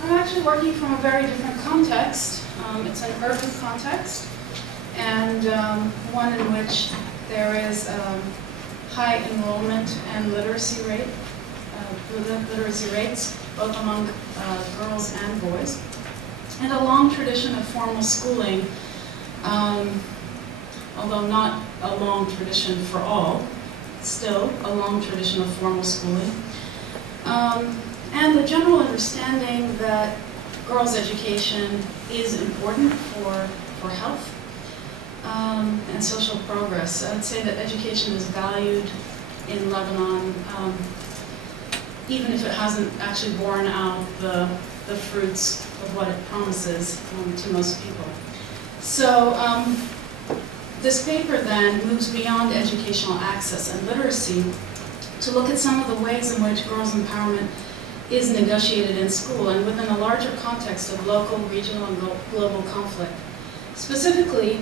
I'm actually working from a very different context. It's an urban context, and one in which there is high enrollment and literacy rates, both among girls and boys. and a long tradition of formal schooling, although not a long tradition for all, still a long tradition of formal schooling. And the general understanding that girls' education is important for health and social progress. I would say that education is valued in Lebanon, even if it hasn't actually borne out the fruits of what it promises to most people. So this paper then moves beyond educational access and literacy to look at some of the ways in which girls' empowerment is negotiated in school and within a larger context of local, regional, and global conflict. Specifically,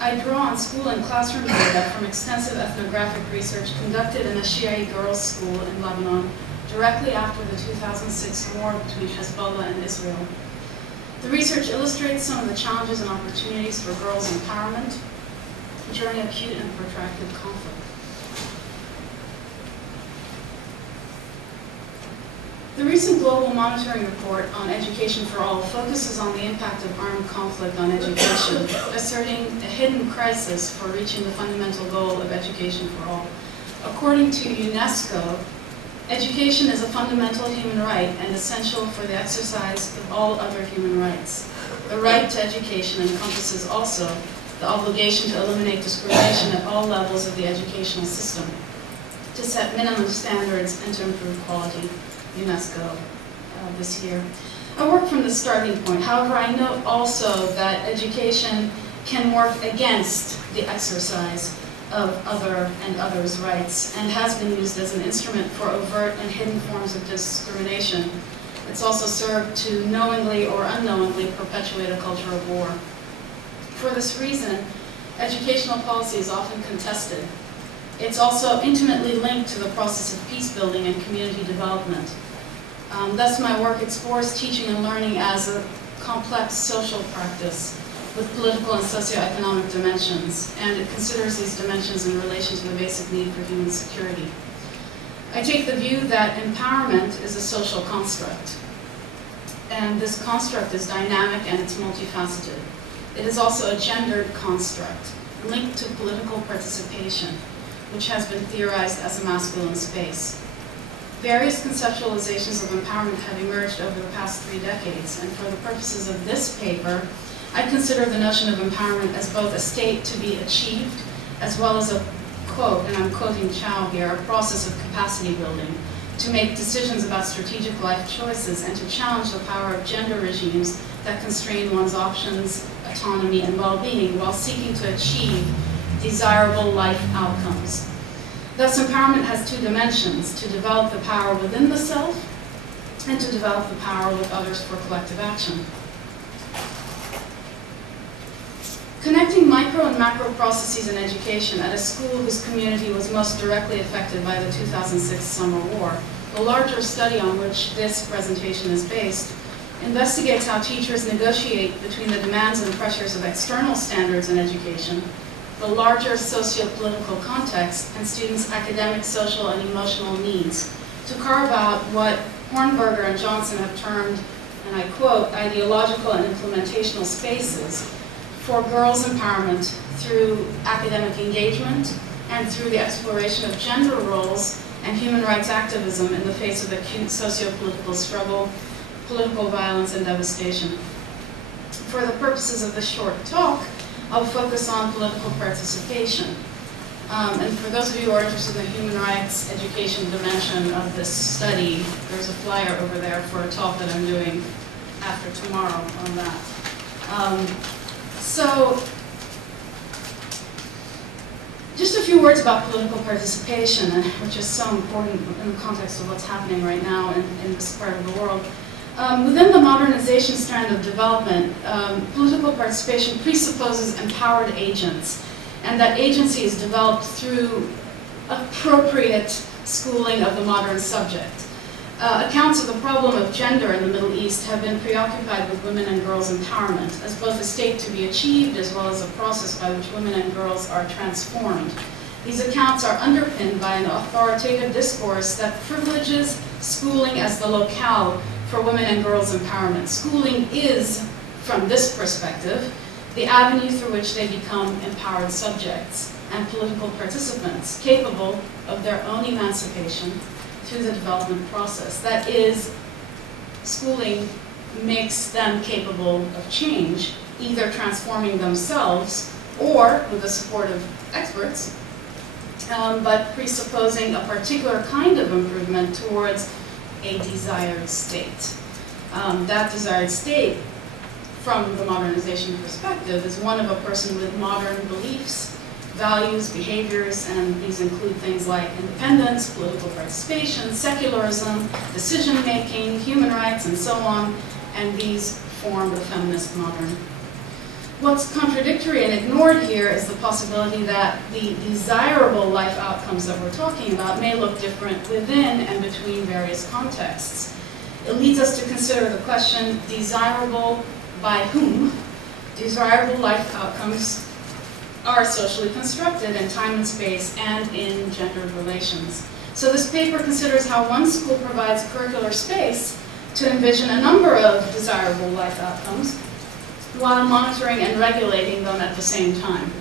I draw on school and classroom data from extensive ethnographic research conducted in a Shiite girls' school in Lebanon directly after the 2006 war between Hezbollah and Israel. The research illustrates some of the challenges and opportunities for girls' empowerment during acute and protracted conflict. The recent Global Monitoring Report on Education for All focuses on the impact of armed conflict on education, asserting a hidden crisis for reaching the fundamental goal of education for all. According to UNESCO, education is a fundamental human right and essential for the exercise of all other human rights. The right to education encompasses also the obligation to eliminate discrimination at all levels of the educational system, to set minimum standards and to improve quality. UNESCO this year. I work from the starting point. However, I note also that education can work against the exercise of other and others' rights and has been used as an instrument for overt and hidden forms of discrimination. It's also served to knowingly or unknowingly perpetuate a culture of war. For this reason, educational policy is often contested. It's also intimately linked to the process of peace building and community development. Thus, my work explores teaching and learning as a complex social practice with political and socioeconomic dimensions, and it considers these dimensions in relation to the basic need for human security. I take the view that empowerment is a social construct, and this construct is dynamic and it's multifaceted. It is also a gendered construct linked to political participation, which has been theorized as a masculine space. Various conceptualizations of empowerment have emerged over the past 3 decades, and for the purposes of this paper, I consider the notion of empowerment as both a state to be achieved, as well as a, quote, and I'm quoting Chow here, a process of capacity building, to make decisions about strategic life choices and to challenge the power of gender regimes that constrain one's options, autonomy, and well-being while seeking to achieve desirable life outcomes. Thus, empowerment has 2 dimensions: to develop the power within the self and to develop the power with others for collective action. Connecting micro and macro processes in education at a school whose community was most directly affected by the 2006 summer war, the larger study on which this presentation is based investigates how teachers negotiate between the demands and pressures of external standards in education, the larger socio-political context, and students' academic, social, and emotional needs to carve out what Hornberger and Johnson have termed, and I quote, ideological and implementational spaces for girls' empowerment through academic engagement and through the exploration of gender roles and human rights activism in the face of acute socio-political struggle, political violence, and devastation. For the purposes of this short talk, I'll focus on political participation. And for those of you who are interested in the human rights education dimension of this study, there's a flyer over there for a talk that I'm doing after tomorrow on that. So, just a few words about political participation, which is so important in the context of what's happening right now in this part of the world. Within the modernization strand of development, political participation presupposes empowered agents, and that agency is developed through appropriate schooling of the modern subject. Accounts of the problem of gender in the Middle East have been preoccupied with women and girls' empowerment as both a state to be achieved as well as a process by which women and girls are transformed. These accounts are underpinned by an authoritative discourse that privileges schooling as the locale for women and girls' empowerment. Schooling is, from this perspective, the avenue through which they become empowered subjects and political participants capable of their own emancipation through the development process. That is, schooling makes them capable of change, either transforming themselves or with the support of experts, but presupposing a particular kind of improvement towards a desired state. That desired state, from the modernization perspective, is one of a person with modern beliefs, values, behaviors, and these include things like independence, political participation, secularism, decision-making, human rights, and so on, and these form the feminist modern. What's contradictory and ignored here is the possibility that the desirable life outcomes that we're talking about may look different within and between various contexts. It leads us to consider the question, desirable by whom? Desirable life outcomes are socially constructed in time and space and in gendered relations. So this paper considers how one school provides curricular space to envision a number of desirable life outcomes while monitoring and regulating them at the same time.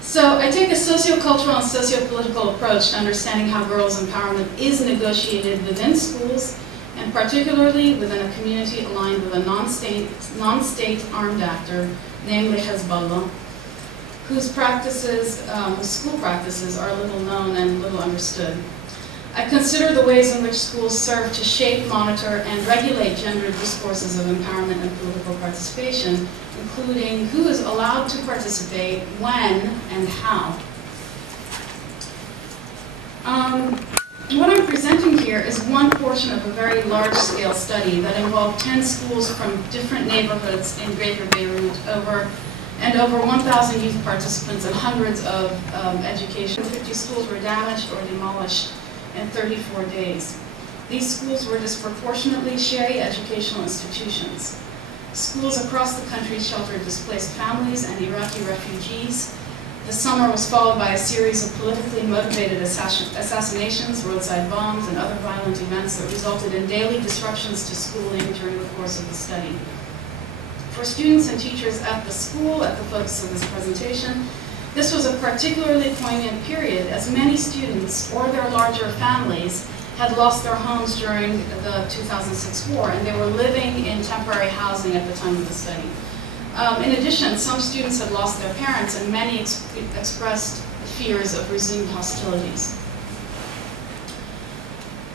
So I take a sociocultural and sociopolitical approach to understanding how girls' empowerment is negotiated within schools, and particularly within a community aligned with a non-state armed actor, namely Hezbollah, whose school practices are little known and little understood. I consider the ways in which schools serve to shape, monitor, and regulate gendered discourses of empowerment and political participation, including who is allowed to participate, when, and how. What I'm presenting here is one portion of a very large-scale study that involved 10 schools from different neighborhoods in Greater Beirut, over 1,000 youth participants and hundreds of education. 50 schools were damaged or demolished in 34 days. These schools were disproportionately Shia educational institutions. Schools across the country sheltered displaced families and Iraqi refugees. The summer was followed by a series of politically motivated assassinations, roadside bombs, and other violent events that resulted in daily disruptions to schooling during the course of the study. For students and teachers at the school, at the focus of this presentation, this was a particularly poignant period, as many students or their larger families had lost their homes during the 2006 war, and they were living in temporary housing at the time of the study. In addition, some students had lost their parents, and many expressed fears of resumed hostilities.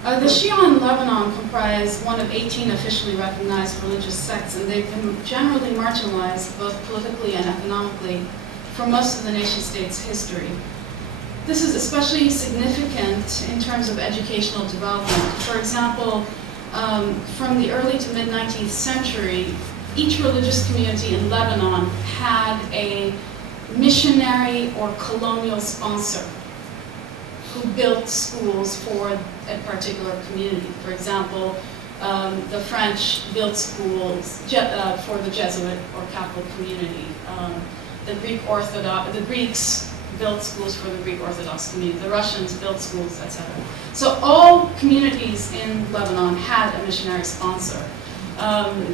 The Shia in Lebanon comprise one of 18 officially recognized religious sects, and they've been generally marginalized both politically and economically for most of the nation-state's history. This is especially significant in terms of educational development. For example, from the early to mid-19th century, each religious community in Lebanon had a missionary or colonial sponsor who built schools for a particular community. For example, the French built schools for the Jesuit or Catholic community. The Greeks built schools for the Greek Orthodox community. The Russians built schools, etc. So all communities in Lebanon had a missionary sponsor,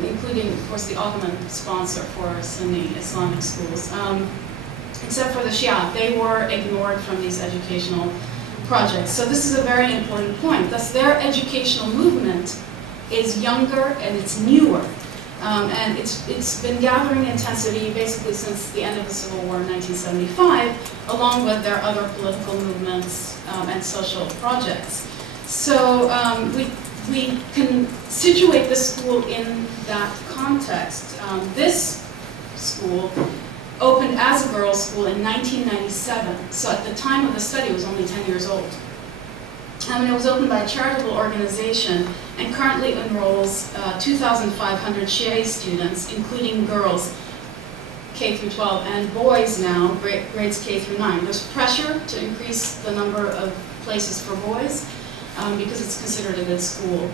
including, of course, the Ottoman sponsor for Sunni Islamic schools. Except for the Shia, they were ignored from these educational projects. So this is a very important point. Thus, their educational movement is younger and it's newer. And it's been gathering intensity basically since the end of the Civil War in 1975, along with their other political movements and social projects. So we can situate this school in that context. This school opened as a girls' school in 1997. So at the time of the study, it was only 10 years old. And it was opened by a charitable organization and currently enrolls 2,500 Shia students, including girls K through 12 and boys now, grades K through 9. There's pressure to increase the number of places for boys because it's considered a good school.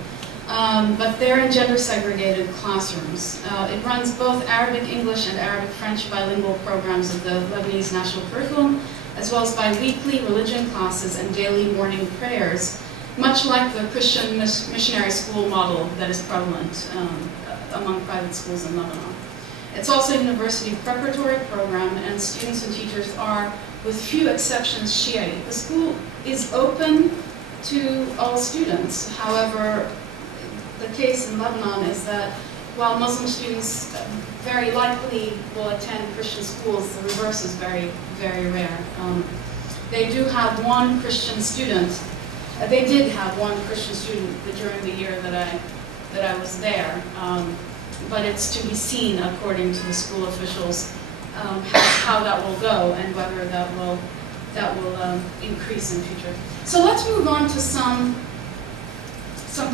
But they're in gender-segregated classrooms. It runs both Arabic English and Arabic French bilingual programs of the Lebanese national curriculum, as well as bi-weekly religion classes and daily morning prayers much like the Christian missionary school model that is prevalent among private schools in Lebanon. It's also a university preparatory program, and students and teachers are, with few exceptions, Shiite. The school is open to all students. However, the case in Lebanon is that while Muslim students very likely will attend Christian schools, the reverse is very, very rare. They do have one Christian student. They did have one Christian student during the year that I was there. But it's to be seen, according to the school officials, how that will go and whether that will increase in future. So let's move on to some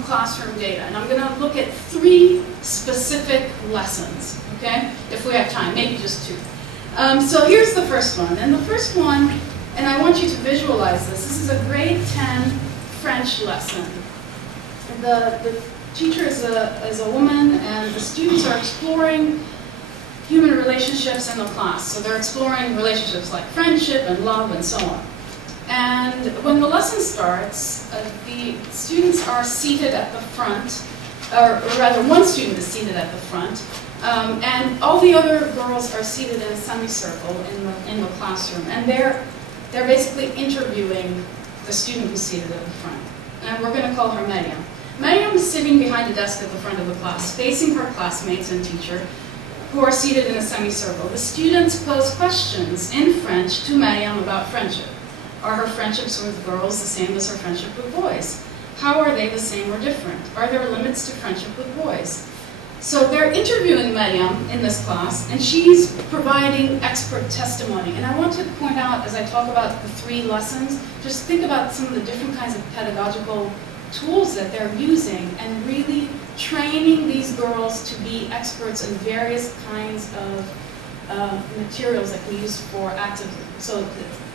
classroom data, and I'm going to look at 3 specific lessons. Okay, if we have time, maybe just 2. So here's the first one, and the first one, and I want you to visualize this. This is a grade 10 French lesson. The teacher is a woman, and the students are exploring human relationships in the class. So they're exploring relationships like friendship and love and so on. And when the lesson starts, the students are seated at the front, or rather one student is seated at the front, and all the other girls are seated in a semicircle in the classroom. And they're basically interviewing the student who's seated at the front. And we're going to call her Maryam. Maryam is sitting behind a desk at the front of the class, facing her classmates and teacher, who are seated in a semicircle. The students pose questions in French to Maryam about friendship. Are her friendships with girls the same as her friendship with boys? How are they the same or different? Are there limits to friendship with boys? So they're interviewing Maryam in this class, and she's providing expert testimony. And I want to point out, as I talk about the 3 lessons, just think about some of the different kinds of pedagogical tools that they're using and really training these girls to be experts in various kinds of materials that we use for activism. So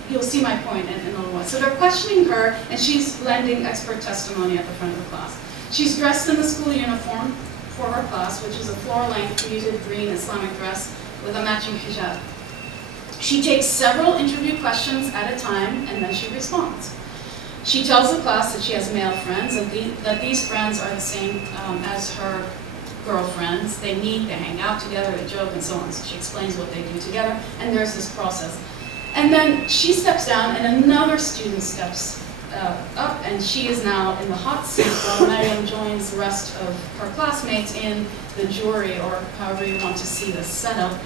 you'll see my point in a little while. So they're questioning her, and she's lending expert testimony at the front of the class. She's dressed in the school uniform for her class, which is a floor-length muted green Islamic dress with a matching hijab. She takes several interview questions at a time, and then she responds. She tells the class that she has male friends, and that these friends are the same as her girlfriends. They meet, they hang out together, they joke, and so on. So she explains what they do together, and there's this process. And then she steps down, and another student steps up, and she is now in the hot seat while Maryam joins the rest of her classmates in the jury, or however you want to see this setup.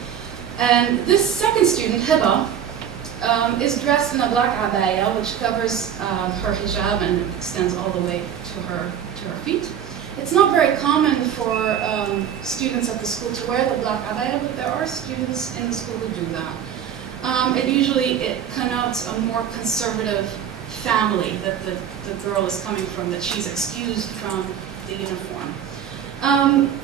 And this second student, Hiba, is dressed in a black abaya, which covers her hijab and extends all the way to her feet. It's not very common for students at the school to wear the black abaya, but there are students in the school who do that. It connotes a more conservative family that the girl is coming from, that she's excused from the uniform.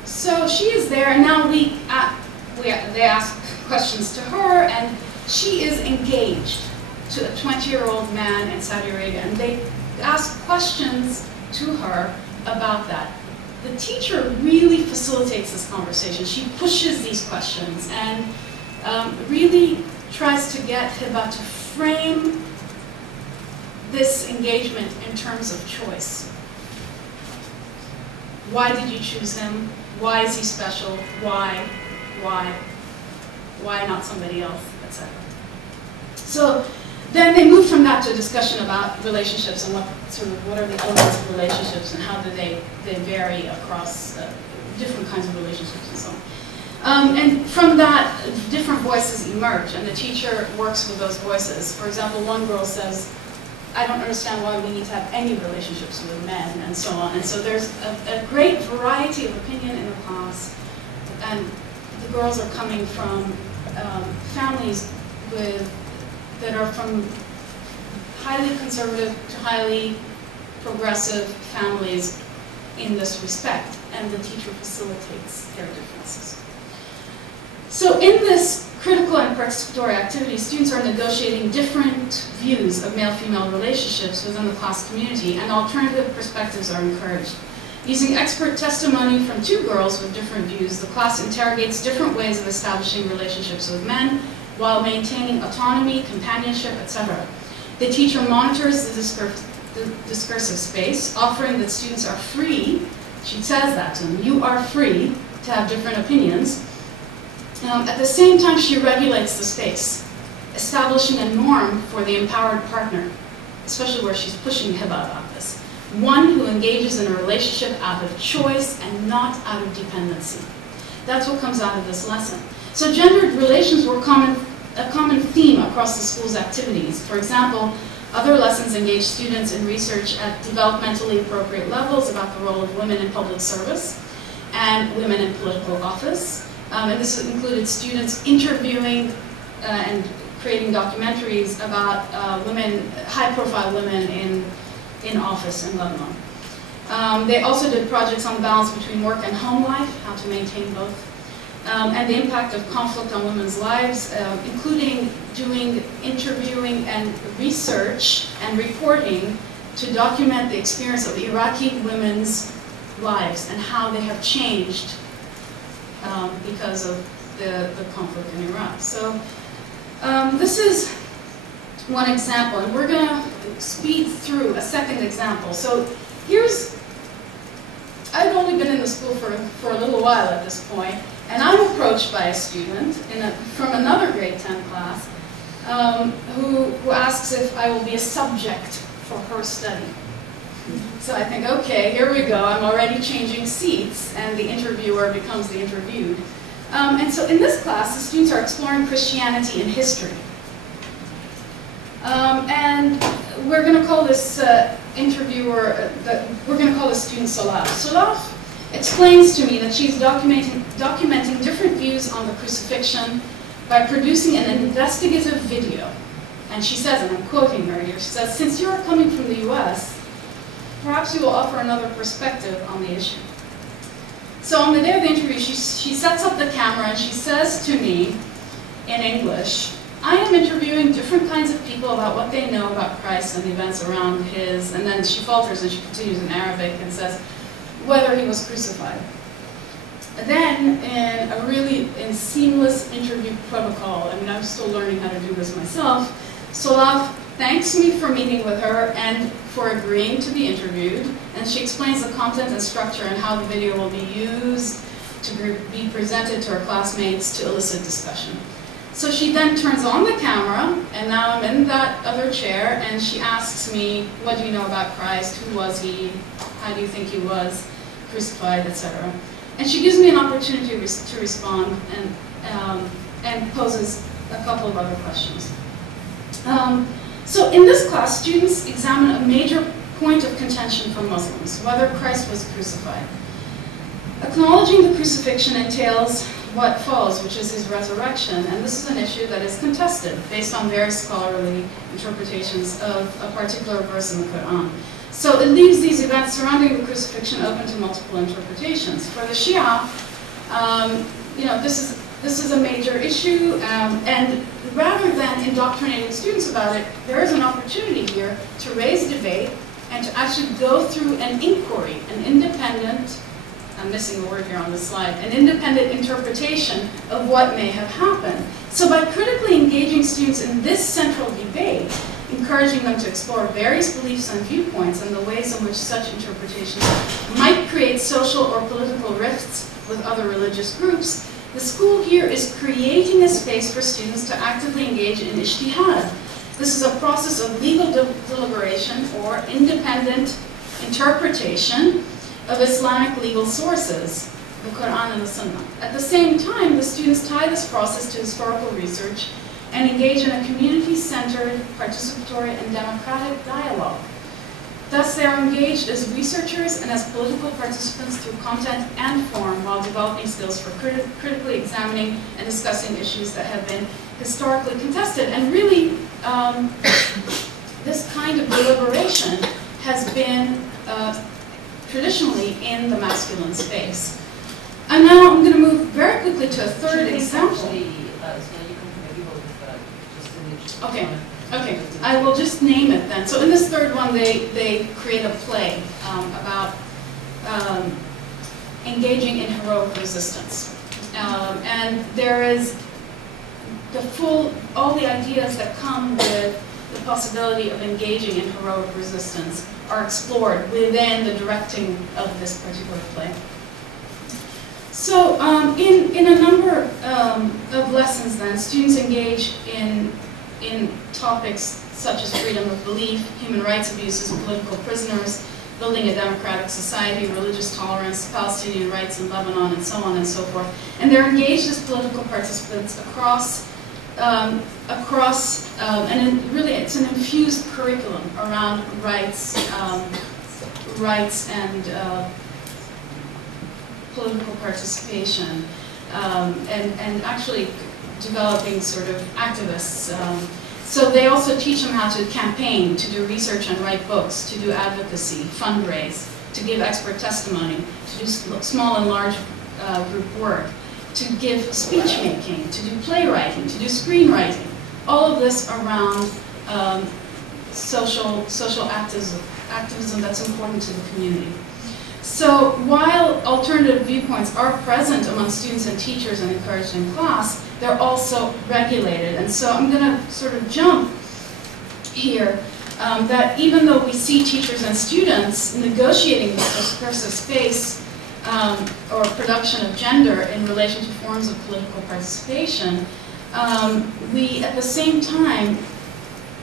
So she is there, and now they ask questions to her, and she is engaged to a 20-year-old man in Saudi Arabia, and they ask questions to her about that. The teacher really facilitates this conversation. She pushes these questions and really tries to get Hiba to frame this engagement in terms of choice. Why did you choose him? Why is he special? Why not somebody else, etc. So then they move from that to a discussion about relationships and what are the elements of relationships and how do they vary across different kinds of relationships and so on. And from that, different voices emerge, and the teacher works with those voices. For example, one girl says, I don't understand why we need to have any relationships with men, and so on. And so there's a great variety of opinion in the class, and the girls are coming from families that are from highly conservative to highly progressive families in this respect, and the teacher facilitates their differences. So in this critical and participatory activity, students are negotiating different views of male-female relationships within the class community, and alternative perspectives are encouraged. Using expert testimony from 2 girls with different views, the class interrogates different ways of establishing relationships with men while maintaining autonomy, companionship, etc. The teacher monitors the the discursive space, offering that students are free. She says that to them, you are free to have different opinions. At the same time, she regulates the space, establishing a norm for the empowered partner, especially where she's pushing Bhabha about this. One who engages in a relationship out of choice and not out of dependency. That's what comes out of this lesson. So gendered relations were a common theme across the school's activities. For example, other lessons engage students in research at developmentally appropriate levels about the role of women in public service and women in political office. And this included students interviewing and creating documentaries about high-profile women in office in Lebanon. They also did projects on the balance between work and home life, how to maintain both, and the impact of conflict on women's lives, including doing interviewing and research and reporting to document the experience of Iraqi women's lives and how they have changed because of the conflict in Iraq. So this is one example, and we're going to speed through a second example. So I've only been in the school for a little while at this point, and I'm approached by a student from another grade 10 class who asks if I will be a subject for her study. So I think, okay, here we go. I'm already changing seats, and the interviewer becomes the interviewed. And so in this class, the students are exploring Christianity and history. And we're going to call this we're going to call this student Solaf. Solaf explains to me that she's documenting different views on the crucifixion by producing an investigative video. And she says, and I'm quoting her here, she says, since you are coming from the US, perhaps you will offer another perspective on the issue. So on the day of the interview, she sets up the camera and she says to me in English, I am interviewing different kinds of people about what they know about Christ and the events around his, and then she falters and she continues in Arabic and says, whether he was crucified. And then in seamless interview protocol, I mean, I'm still learning how to do this myself, Solaf thanks me for meeting with her and for agreeing to be interviewed, and she explains the content and structure and how the video will be used to be presented to her classmates to elicit discussion. So she then turns on the camera, and now I'm in that other chair, and she asks me, what do you know about Christ? Who was he? How do you think he was crucified, etc. And she gives me an opportunity to respond and poses a couple of other questions. So in this class, students examine a major point of contention for Muslims, whether Christ was crucified. Acknowledging the crucifixion entails what follows, which is his resurrection, and this is an issue that is contested based on various scholarly interpretations of a particular verse in the Quran. So it leaves these events surrounding the crucifixion open to multiple interpretations. For the Shia, this is a major issue, and rather than indoctrinating students about it, there is an opportunity here to raise debate and to actually go through an inquiry, an independent, I'm missing a word here on the slide, an independent interpretation of what may have happened. So by critically engaging students in this central debate, encouraging them to explore various beliefs and viewpoints and the ways in which such interpretations might create social or political rifts with other religious groups, the school here is creating a space for students to actively engage in ijtihad. This is a process of legal deliberation or independent interpretation of Islamic legal sources, the Quran and the Sunnah. At the same time, the students tie this process to historical research and engage in a community-centered, participatory, and democratic dialogue. Thus, they are engaged as researchers and as political participants through content and form while developing skills for critically examining and discussing issues that have been historically contested. And really, this kind of deliberation has been traditionally in the masculine space. And now I'm going to move very quickly to a third example. Okay, I will just name it then. So in this third one, they create a play about engaging in heroic resistance. And there is all the ideas that come with the possibility of engaging in heroic resistance are explored within the directing of this particular play. So in a number of lessons then, students engage in topics such as freedom of belief, human rights abuses and political prisoners, building a democratic society, religious tolerance, Palestinian rights in Lebanon, and so on and so forth. And they're engaged as political participants and really it's an infused curriculum around rights and political participation, and actually developing sort of activists. So they also teach them how to campaign, to do research and write books, to do advocacy, fundraise, to give expert testimony, to do small and large group work, to give speech making, to do playwriting, to do screenwriting. All of this around social activism that's important to the community. So while alternative viewpoints are present among students and teachers and encouraged in class, they're also regulated. And so I'm going to sort of jump here that even though we see teachers and students negotiating this discursive space or production of gender in relation to forms of political participation, we at the same time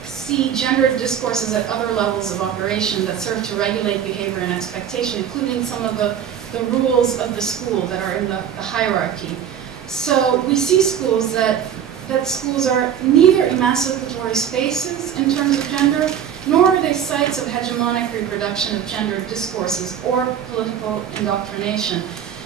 see gendered discourses at other levels of operation that serve to regulate behavior and expectation, including some of the rules of the school that are in the hierarchy. So we see schools that schools are neither emancipatory spaces in terms of gender, nor are they sites of hegemonic reproduction of gendered discourses or political indoctrination.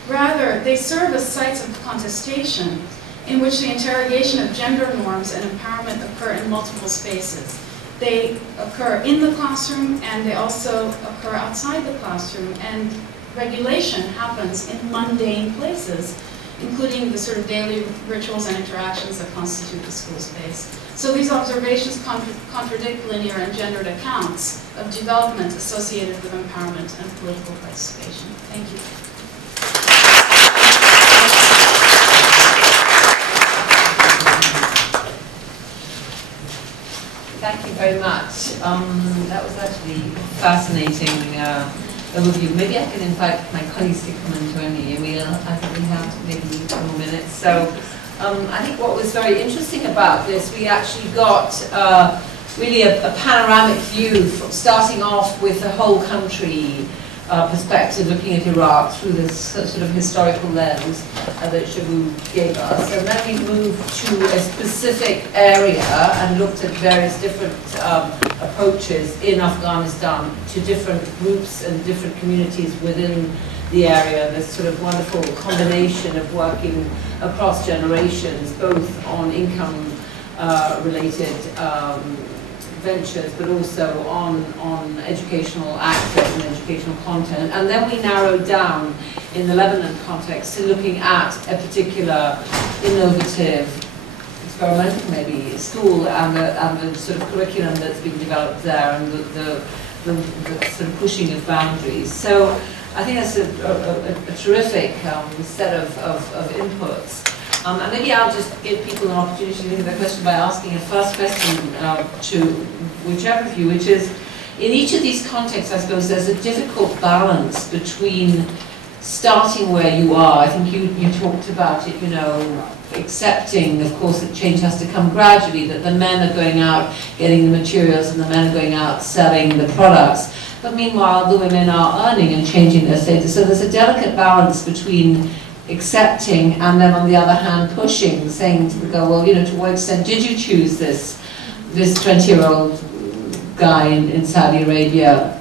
Rather, they serve as sites of contestation in which the interrogation of gender norms and empowerment occur in multiple spaces. They occur in the classroom, and they also occur outside the classroom, and regulation happens in mundane places, including the sort of daily rituals and interactions that constitute the school space. So these observations contradict linear and gendered accounts of development associated with empowerment and political participation. Thank you. Thank you very much. That was actually fascinating overview. Maybe I can invite my colleagues to come and join me. I think we have maybe 2 more minutes. So I think what was very interesting about this, we actually got really a panoramic view, from starting off with the whole country perspective, looking at Iraq through this sort of historical lens that Shoubo gave us. And then we moved to a specific area and looked at various different approaches in Afghanistan to different groups and different communities within the area. This sort of wonderful combination of working across generations, both on income-related ventures, but also on educational access and educational content. And then we narrowed down in the Lebanon context to looking at a particular innovative, experimental maybe, school and the sort of curriculum that's been developed there, and the sort of pushing of boundaries. So I think that's a terrific set of inputs. And maybe I'll just give people an opportunity to think of the question by asking a first question to whichever of you, which is, in each of these contexts, I suppose, there's a difficult balance between starting where you are. I think you talked about it, accepting, of course, that change has to come gradually, that the men are going out getting the materials and the men are going out selling the products. But meanwhile, the women are earning and changing their status. So there's a delicate balance between accepting and then on the other hand pushing, saying to the girl, well, to what extent did you choose this 20-year-old guy in Saudi Arabia,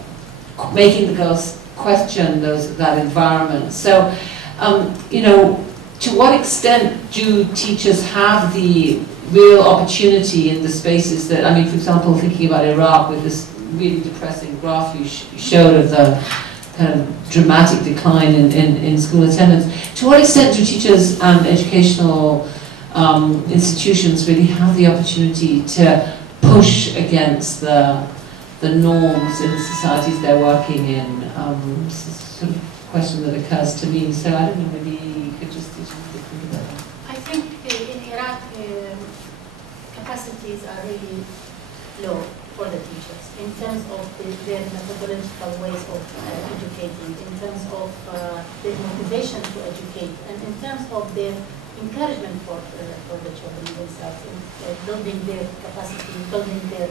making the girls question that environment. So, to what extent do teachers have the real opportunity in the spaces that, for example, thinking about Iraq with this really depressing graph you showed of the kind of dramatic decline in school attendance. To what extent do teachers and educational institutions really have the opportunity to push against the norms in the societies they're working in? This is sort of a question that occurs to me. So I don't know, maybe you could just think about that. I think in Iraq, capacities are really low for the teachers in terms of their methodological ways of educating, in terms of their motivation to educate, and in terms of their encouragement for the children themselves, in building their capacity, building their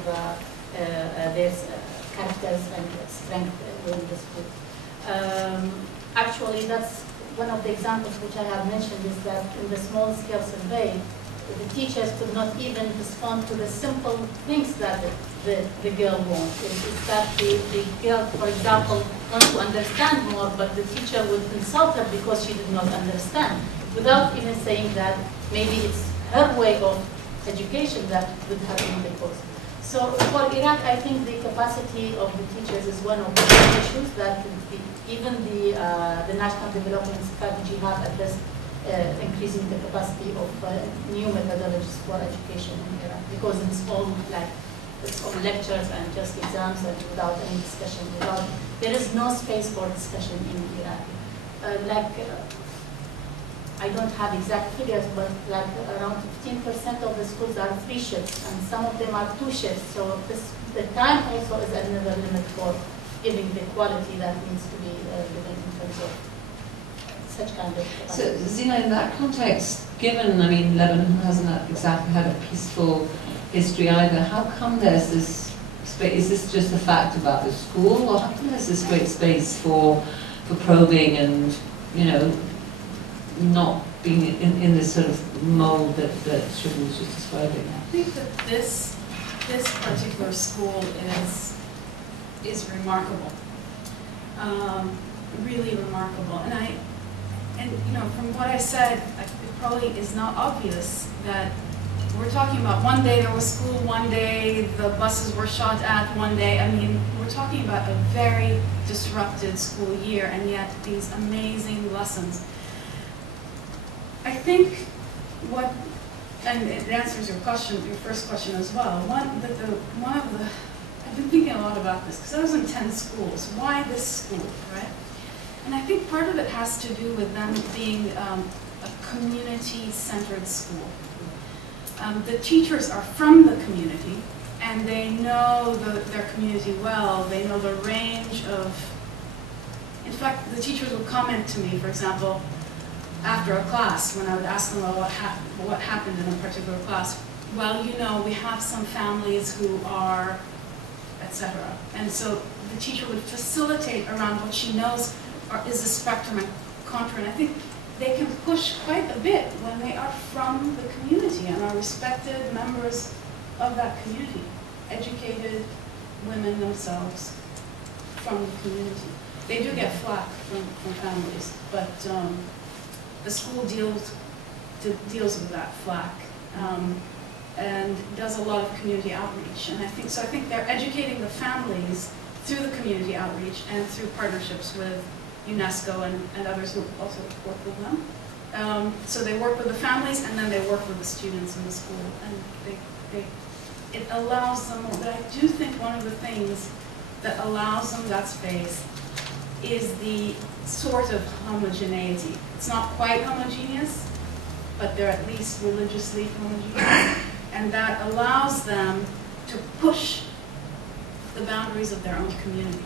characters and strength within the school. Actually, that's one of the examples which I have mentioned, is that in the small-scale survey, the teachers could not even respond to the simple things that the girl wants. It's that the girl, for example, wants to understand more, but the teacher would insult her because she did not understand, without even saying that maybe it's her way of education that would have been the cause. So for Iraq, I think the capacity of the teachers is one of the issues that even the National Development Strategy have addressed, increasing the capacity of new methodologies for education in Iraq, because it's all lectures and just exams and without any discussion. There is no space for discussion in Iraq. I don't have exact figures, but around 15% of the schools are 3 shifts, and some of them are 2 shifts. So the time also is another limit for giving the quality that needs to be given in terms of such kind of capacity. So, Zeena, in that context, given, I mean, Lebanon hasn't exactly had a peaceful history either, how come there's this space? Is this just a fact about the school, or how come there's this great space for probing and, you know, not being in this sort of mold that Shoubo was just describing? I think that this particular school is remarkable, really remarkable. And you know, from what I said, it probably is not obvious that we're talking about one day there was school, one day the buses were shot at, one day. I mean, we're talking about a very disrupted school year, and yet these amazing lessons. I think and it answers your question, your first question as well. I've been thinking a lot about this because I was in 10 schools. Why this school, right? And I think part of it has to do with them being a community-centered school. The teachers are from the community, and they know their community well. They know the range of. In fact, the teachers would comment to me, for example, after a class, when I would ask them, well, what happened in a particular class. Well, you know, we have some families who are, etc. And so the teacher would facilitate around what she knows is the spectrum and contour. And I think they can push quite a bit when they are from the community and are respected members of that community, educated women themselves from the community. They do get flack from families, but the school deals with that flack and does a lot of community outreach. And I think they're educating the families through the community outreach and through partnerships with UNESCO and others who also work with them. So they work with the families, and then they work with the students in the school, and it allows them. But I do think one of the things that allows them that space is the sort of homogeneity. It's not quite homogeneous, but they're at least religiously homogeneous, and that allows them to push the boundaries of their own community.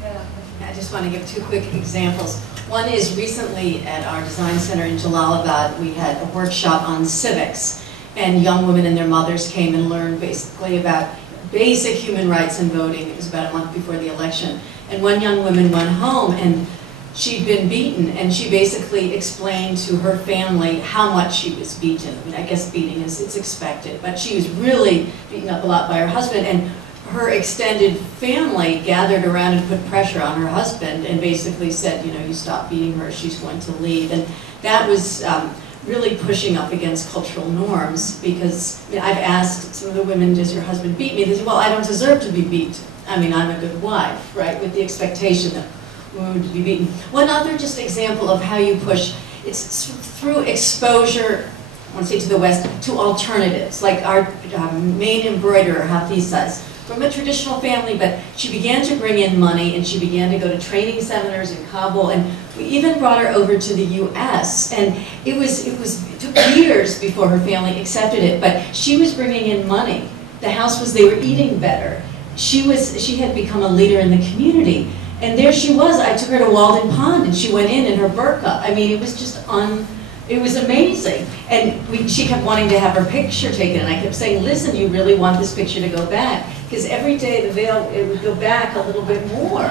Yeah. I just want to give 2 quick examples. One is recently at our design center in Jalalabad, we had a workshop on civics, and young women and their mothers came and learned basically about basic human rights and voting. It was about a month before the election. And one young woman went home, and she'd been beaten, and she basically explained to her family how much she was beaten. I mean, I guess beating it's expected, but she was really beaten up a lot by her husband, and her extended family gathered around and put pressure on her husband and basically said, you know, you stop beating her, she's going to leave. And that was really pushing up against cultural norms, because I've asked some of the women, does your husband beat me? They say, well, I don't deserve to be beat. I mean, I'm a good wife, right, with the expectation that women would be beaten. One other just example of how you push, it's through exposure I want to say to the West, to alternatives, like our main embroiderer, Hafizas, from a traditional family, but she began to bring in money and she began to go to training seminars in Kabul, and we even brought her over to the US, and it took years before her family accepted it, but she was bringing in money. The house was, they were eating better. She had become a leader in the community, and there she was. I took her to Walden Pond and she went in her burqa. I mean, it was just it was amazing. And she kept wanting to have her picture taken, and I kept saying, listen, you really want this picture to go back? Because every day the veil, it would go back a little bit more,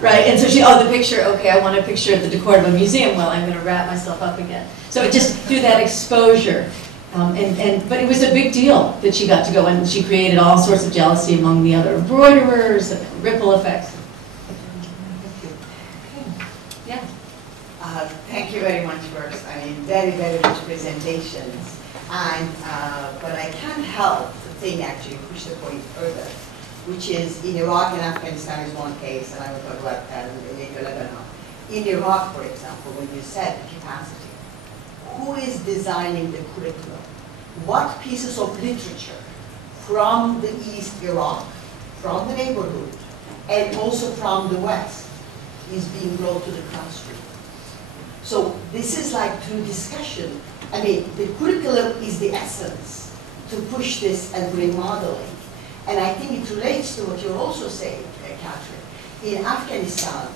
right? And so the picture, okay, I want a picture of the decor of a museum. Well, I'm going to wrap myself up again. So it just through that exposure. But it was a big deal that she got to go, and she created all sorts of jealousy among the other embroiderers, and ripple effects. Yeah. Thank you very much for, very, very rich presentations. And, but I can't help to think, actually, push the point further, which is in Iraq and Afghanistan is one case, and I will talk about that later, Lebanon. In Iraq, for example, when you said capacity, who is designing the curriculum? What pieces of literature from the East Iraq, from the neighborhood, and also from the West is being brought to the classroom? So this is like through discussion. I mean, the curriculum is the essence to push this and bring modeling. And I think it relates to what you're also saying, Catherine. In Afghanistan,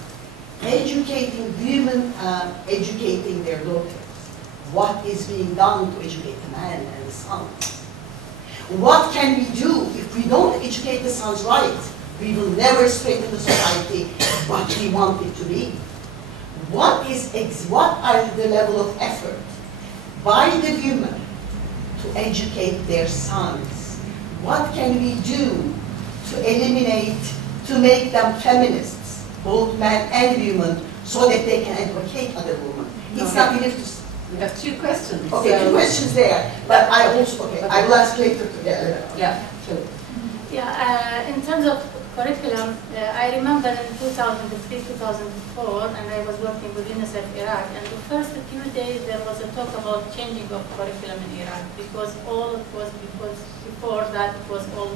educating women, educating their daughters. What is being done to educate the man and the sons? What can we do if we don't educate the sons right? We will never straighten the society what we want it to be. What are the level of effort by the women to educate their sons? What can we do to eliminate, to make them feminists, both men and women, so that they can advocate other women? It's not enough to. We have two questions. Okay, two questions there, but I also, I will ask later together. Yeah, sure. Yeah, in terms of curriculum, I remember in 2003, 2004, and I was working with UNICEF Iraq, and the first few days there was a talk about changing of curriculum in Iraq, because before that it was all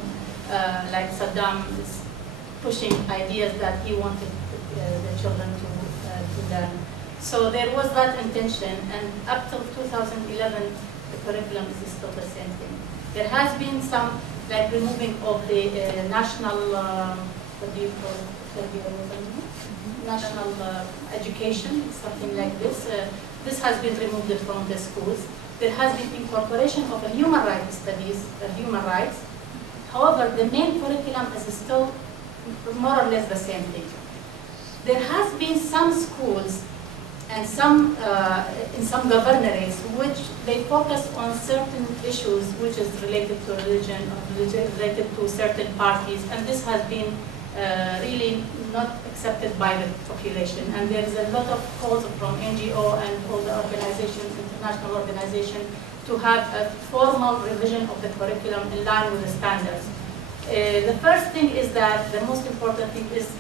like Saddam is pushing ideas that he wanted the children to learn. So there was that intention, and up till 2011, the curriculum is still the same thing. There has been some, like removing of the national, what do you call it? National education, something like this. This has been removed from the schools. There has been incorporation of a human rights studies, human rights. However, the main curriculum is still more or less the same thing. There has been some schools and some in some governorates which they focus on certain issues which is related to religion or related to certain parties, and this has been really not accepted by the population. And there is a lot of calls from NGO and all the organizations, international organizations, to have a formal revision of the curriculum in line with the standards. The first thing is that the most important thing is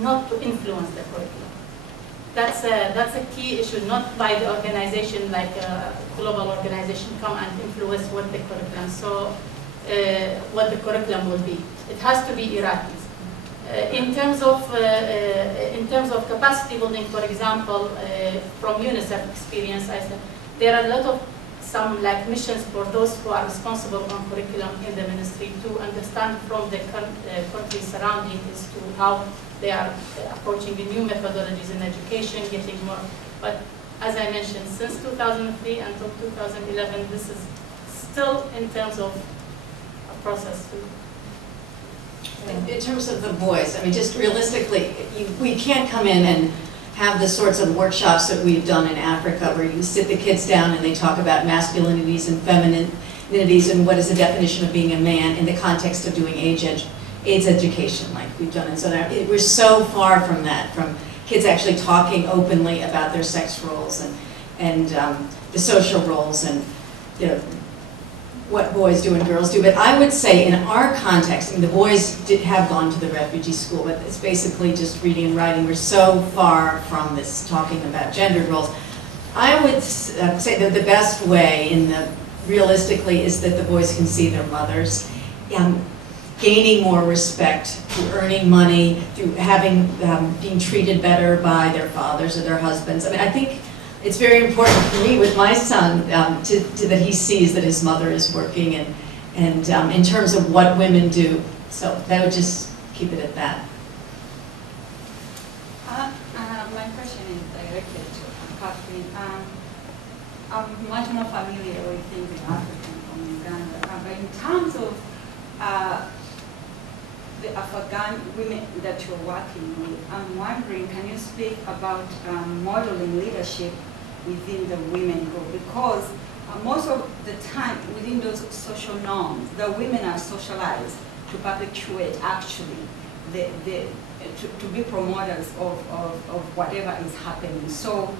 not to influence the curriculum. That's a key issue, not by the organization, like a global organization come and influence what the curriculum, what the curriculum will be. It has to be Iraqis. In terms of capacity building, for example, from UNICEF experience, I said there are a lot of some like missions for those who are responsible on curriculum in the ministry to understand from the country surrounding as to how they are approaching the new methodologies in education, getting more. But as I mentioned, since 2003 until 2011, this is still in terms of a process. In terms of the boys, I mean, just realistically, we can't come in and have the sorts of workshops that we've done in Africa where you sit the kids down and they talk about masculinities and femininities and what is the definition of being a man in the context of doing AIDS education like we've done in Southern Africa. We're so far from that, from kids actually talking openly about their sex roles and the social roles and what boys do and girls do. But I would say in our context, I mean, the boys have gone to the refugee school, but it's basically just reading and writing. We're so far from this talking about gender roles. I would say that the best way in the realistically is that the boys can see their mothers, gaining more respect through earning money, through having, being treated better by their fathers or their husbands. I mean, I think it's very important for me with my son that he sees that his mother is working and in terms of what women do. So that would just keep it at that. My question is directed to Catherine. I'm much more familiar with things in Africa from Uganda. But in terms of the Afghan women that you're working with, I'm wondering, can you speak about modeling leadership within the women group? Because most of the time within those social norms, the women are socialized to perpetuate actually to be promoters of whatever is happening. So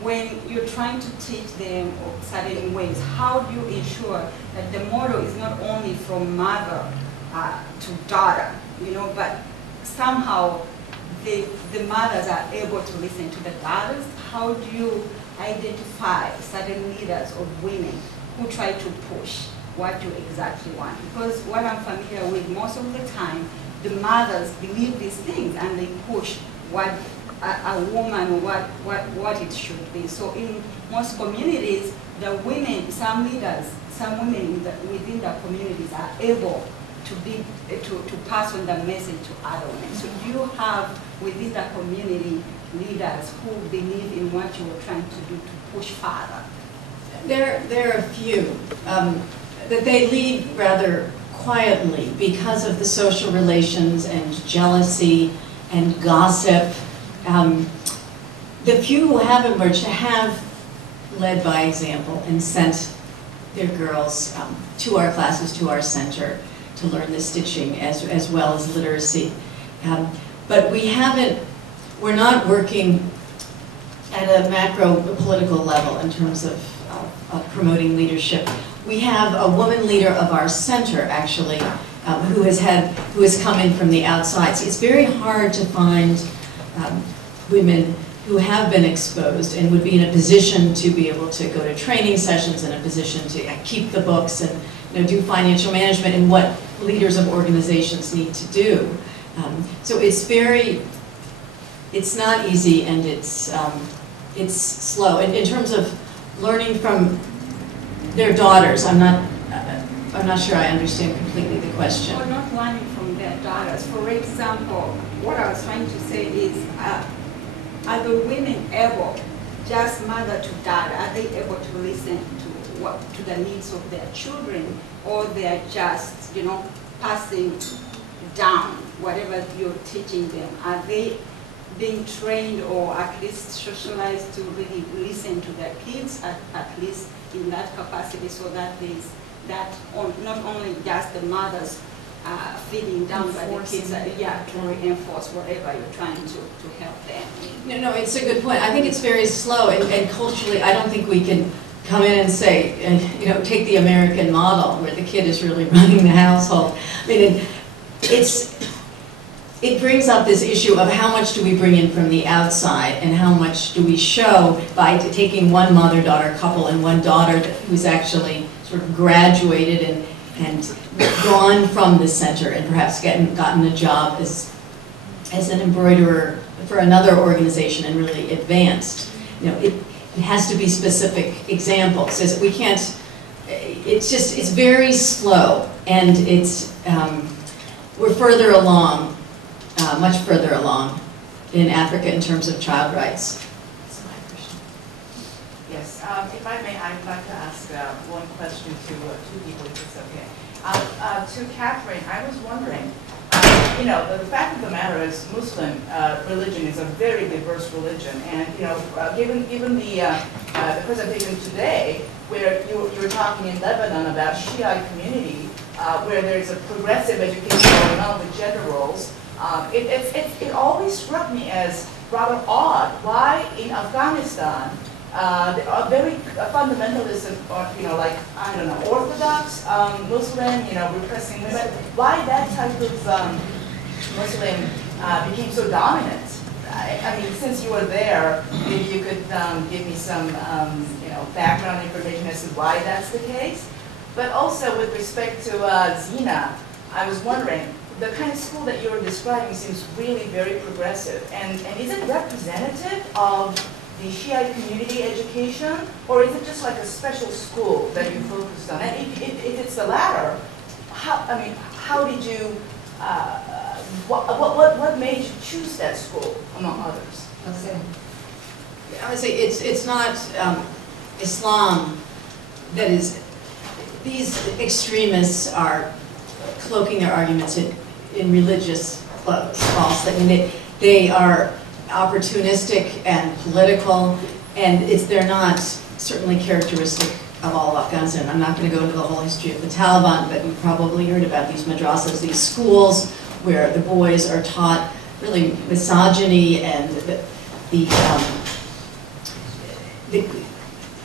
when you're trying to teach them certain ways, how do you ensure that the model is not only from mother to daughter, you know, but somehow the mothers are able to listen to the daughters? How do you identify certain leaders of women who try to push what you exactly want? Because what I'm familiar with, most of the time, the mothers believe these things and they push what a woman, what it should be. So in most communities, the women, some leaders, some women within the communities are able to pass on the message to other women. So do you have within the community leaders who believe in what you are trying to do to push further? There are a few that they lead rather quietly because of the social relations and jealousy and gossip. The few who have emerged have led by example and sent their girls to our classes, to our center, to learn the stitching as well as literacy. But we're not working at a macro political level in terms of promoting leadership. We have a woman leader of our center, actually, who has come in from the outside. So it's very hard to find women who have been exposed and would be in a position to be able to go to training sessions, in a position to keep the books and do financial management and what leaders of organizations need to do. So it's not easy, and it's slow. And in terms of learning from their daughters, I'm not sure I understand completely the question. Or not learning from their daughters. For example, what I was trying to say is, are the women able, just mother to daughter, are they able to listen to the needs of their children, or they're just, passing down whatever you're teaching them? Are they being trained or at least socialized to really listen to their kids, at least in that capacity, so that there's that not only just the mothers feeding down, but the kids to reinforce whatever you're trying to help them. No, it's a good point. I think it's very slow, and culturally, I don't think we can come in and say, take the American model where the kid is really running the household. I mean, it brings up this issue of how much do we bring in from the outside and how much do we show by taking one mother-daughter couple and one daughter who's actually sort of graduated and gone from the center and perhaps gotten a job as an embroiderer for another organization and really advanced. It has to be specific examples. We can't, it's very slow, and we're further along, much further along in Africa in terms of child rights. That's my question. Yes, if I may, I'd like to ask one question to two people, if it's okay. To Catherine, I was wondering, the fact of the matter is Muslim religion is a very diverse religion, and given the presentation today, where you were talking in Lebanon about Shiite community, where there's a progressive education going on with gender roles, it always struck me as rather odd why in Afghanistan there are very fundamentalist, Orthodox Muslim, repressing women. Why that type of Muslim became so dominant I mean, since you were there, maybe you could give me some, background information as to why that's the case. But also with respect to Zeena, I was wondering, the kind of school that you're describing seems really very progressive. And is it representative of the Shiite community education, or is it just like a special school that you focused on? And if it's the latter, how did you, what made you choose that school among others? Okay. I would say it's not Islam that is, these extremists are cloaking their arguments in religious false. I mean, they are opportunistic and political, and they're not certainly characteristic of all of Afghanistan. I'm not going to go into the whole history of the Taliban, but you've probably heard about these madrasas, these schools where the boys are taught really misogyny, and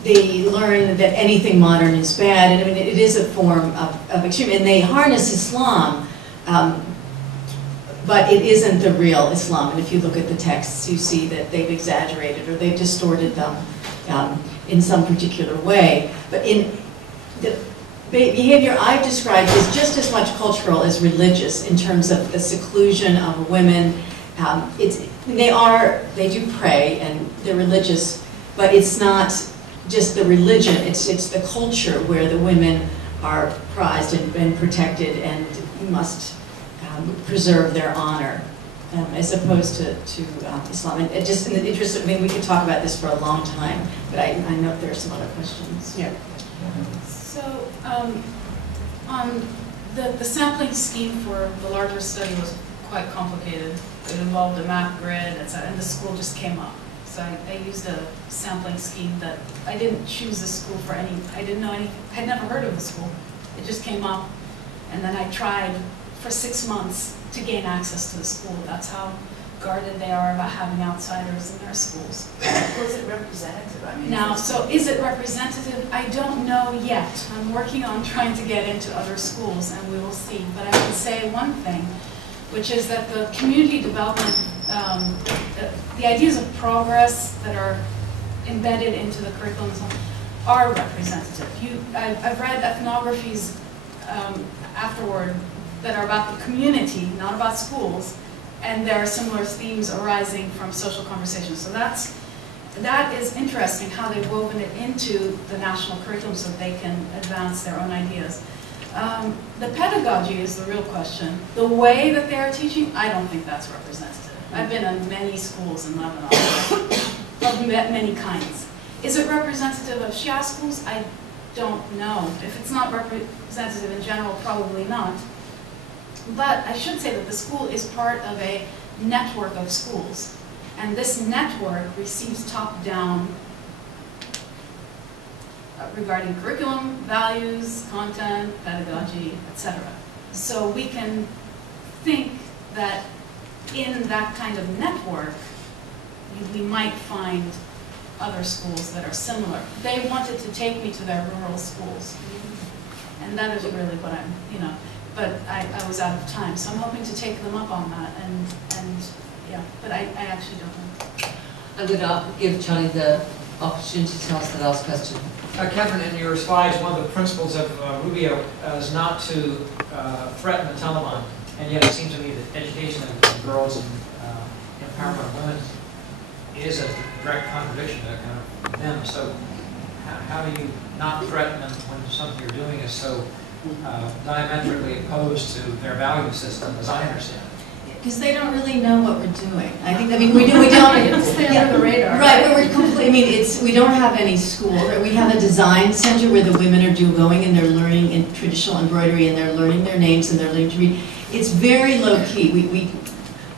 they learn that anything modern is bad, and I mean, it is a form of extreme, and they harness Islam, but it isn't the real Islam. And if you look at the texts, you see that they've exaggerated or they've distorted them in some particular way. But in the behavior I've described is just as much cultural as religious in terms of the seclusion of women. They do pray and they're religious, but it's not just the religion, it's the culture where the women are prized and protected and must preserve their honor, as opposed to Islam. And just in the interest of, I mean, we could talk about this for a long time, but I know there are some other questions. Yeah. So, on the sampling scheme for the larger study was quite complicated. It involved a map grid, etc., and the school just came up. So I used a sampling scheme that I didn't choose the school for any, I didn't know any, I had never heard of the school. It just came up, and then I tried for 6 months to gain access to the school. That's how guarded they are about having outsiders in their schools. Was it representative? I mean, now, so is it representative? I don't know yet. I'm working on trying to get into other schools, and we will see. But I can say one thing, which is that the community development, the ideas of progress that are embedded into the curriculum are representative. I've read ethnographies afterward that are about the community, not about schools, and there are similar themes arising from social conversations. So that is interesting, how they've woven it into the national curriculum so that they can advance their own ideas. The pedagogy is the real question. The way that they are teaching, I don't think that's representative. I've been in many schools in Lebanon of many kinds. Is it representative of Shia schools? I don't know. If it's not representative in general, probably not. But I should say that the school is part of a network of schools. And this network receives top-down regarding curriculum, values, content, pedagogy, etc. So we can think that in that kind of network, we might find other schools that are similar. They wanted to take me to their rural schools. And that is really what I'm, but I was out of time. So I'm hoping to take them up on that, and yeah, but I actually don't know. I'm going to give Charlie the opportunity to ask the last question. Catherine, in your slides, one of the principles of Rubia is not to threaten the Taliban, and yet it seems to me that education of girls and empowerment of women is a direct contradiction to them. So how do you not threaten them when something you're doing is so diametrically opposed to their value system, as I understand it? Because they don't really know what we're doing. I think, we don't stay under the radar. Right, but we're completely, we don't have any school. We have a design center where the women are going and they're learning in traditional embroidery and they're learning their names and they're learning to read. It's very low key.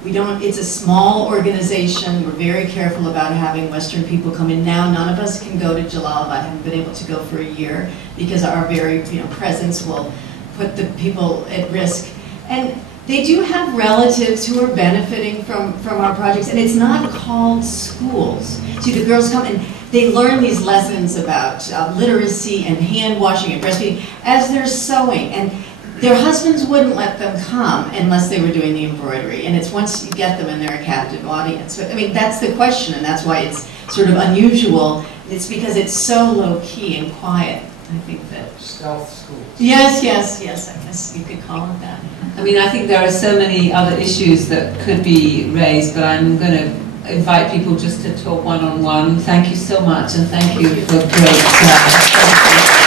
We don't, it's a small organization. We're very careful about having Western people come in now. None of us can go to Jalal. I haven't been able to go for a year because our very presence will put the people at risk. And they do have relatives who are benefiting from our projects, and it's not called schools. See, the girls come, and they learn these lessons about literacy and hand washing and breastfeeding as they're sewing. And their husbands wouldn't let them come unless they were doing the embroidery. And it's once you get them and they're a captive audience. So, I mean, that's the question, and that's why it's sort of unusual. It's because it's so low key and quiet. I think that stealth schools. Yes, yes, yes. I guess you could call it that. I mean, I think there are so many other issues that could be raised, but I'm going to invite people just to talk one-on-one. Thank you so much, and thank you for great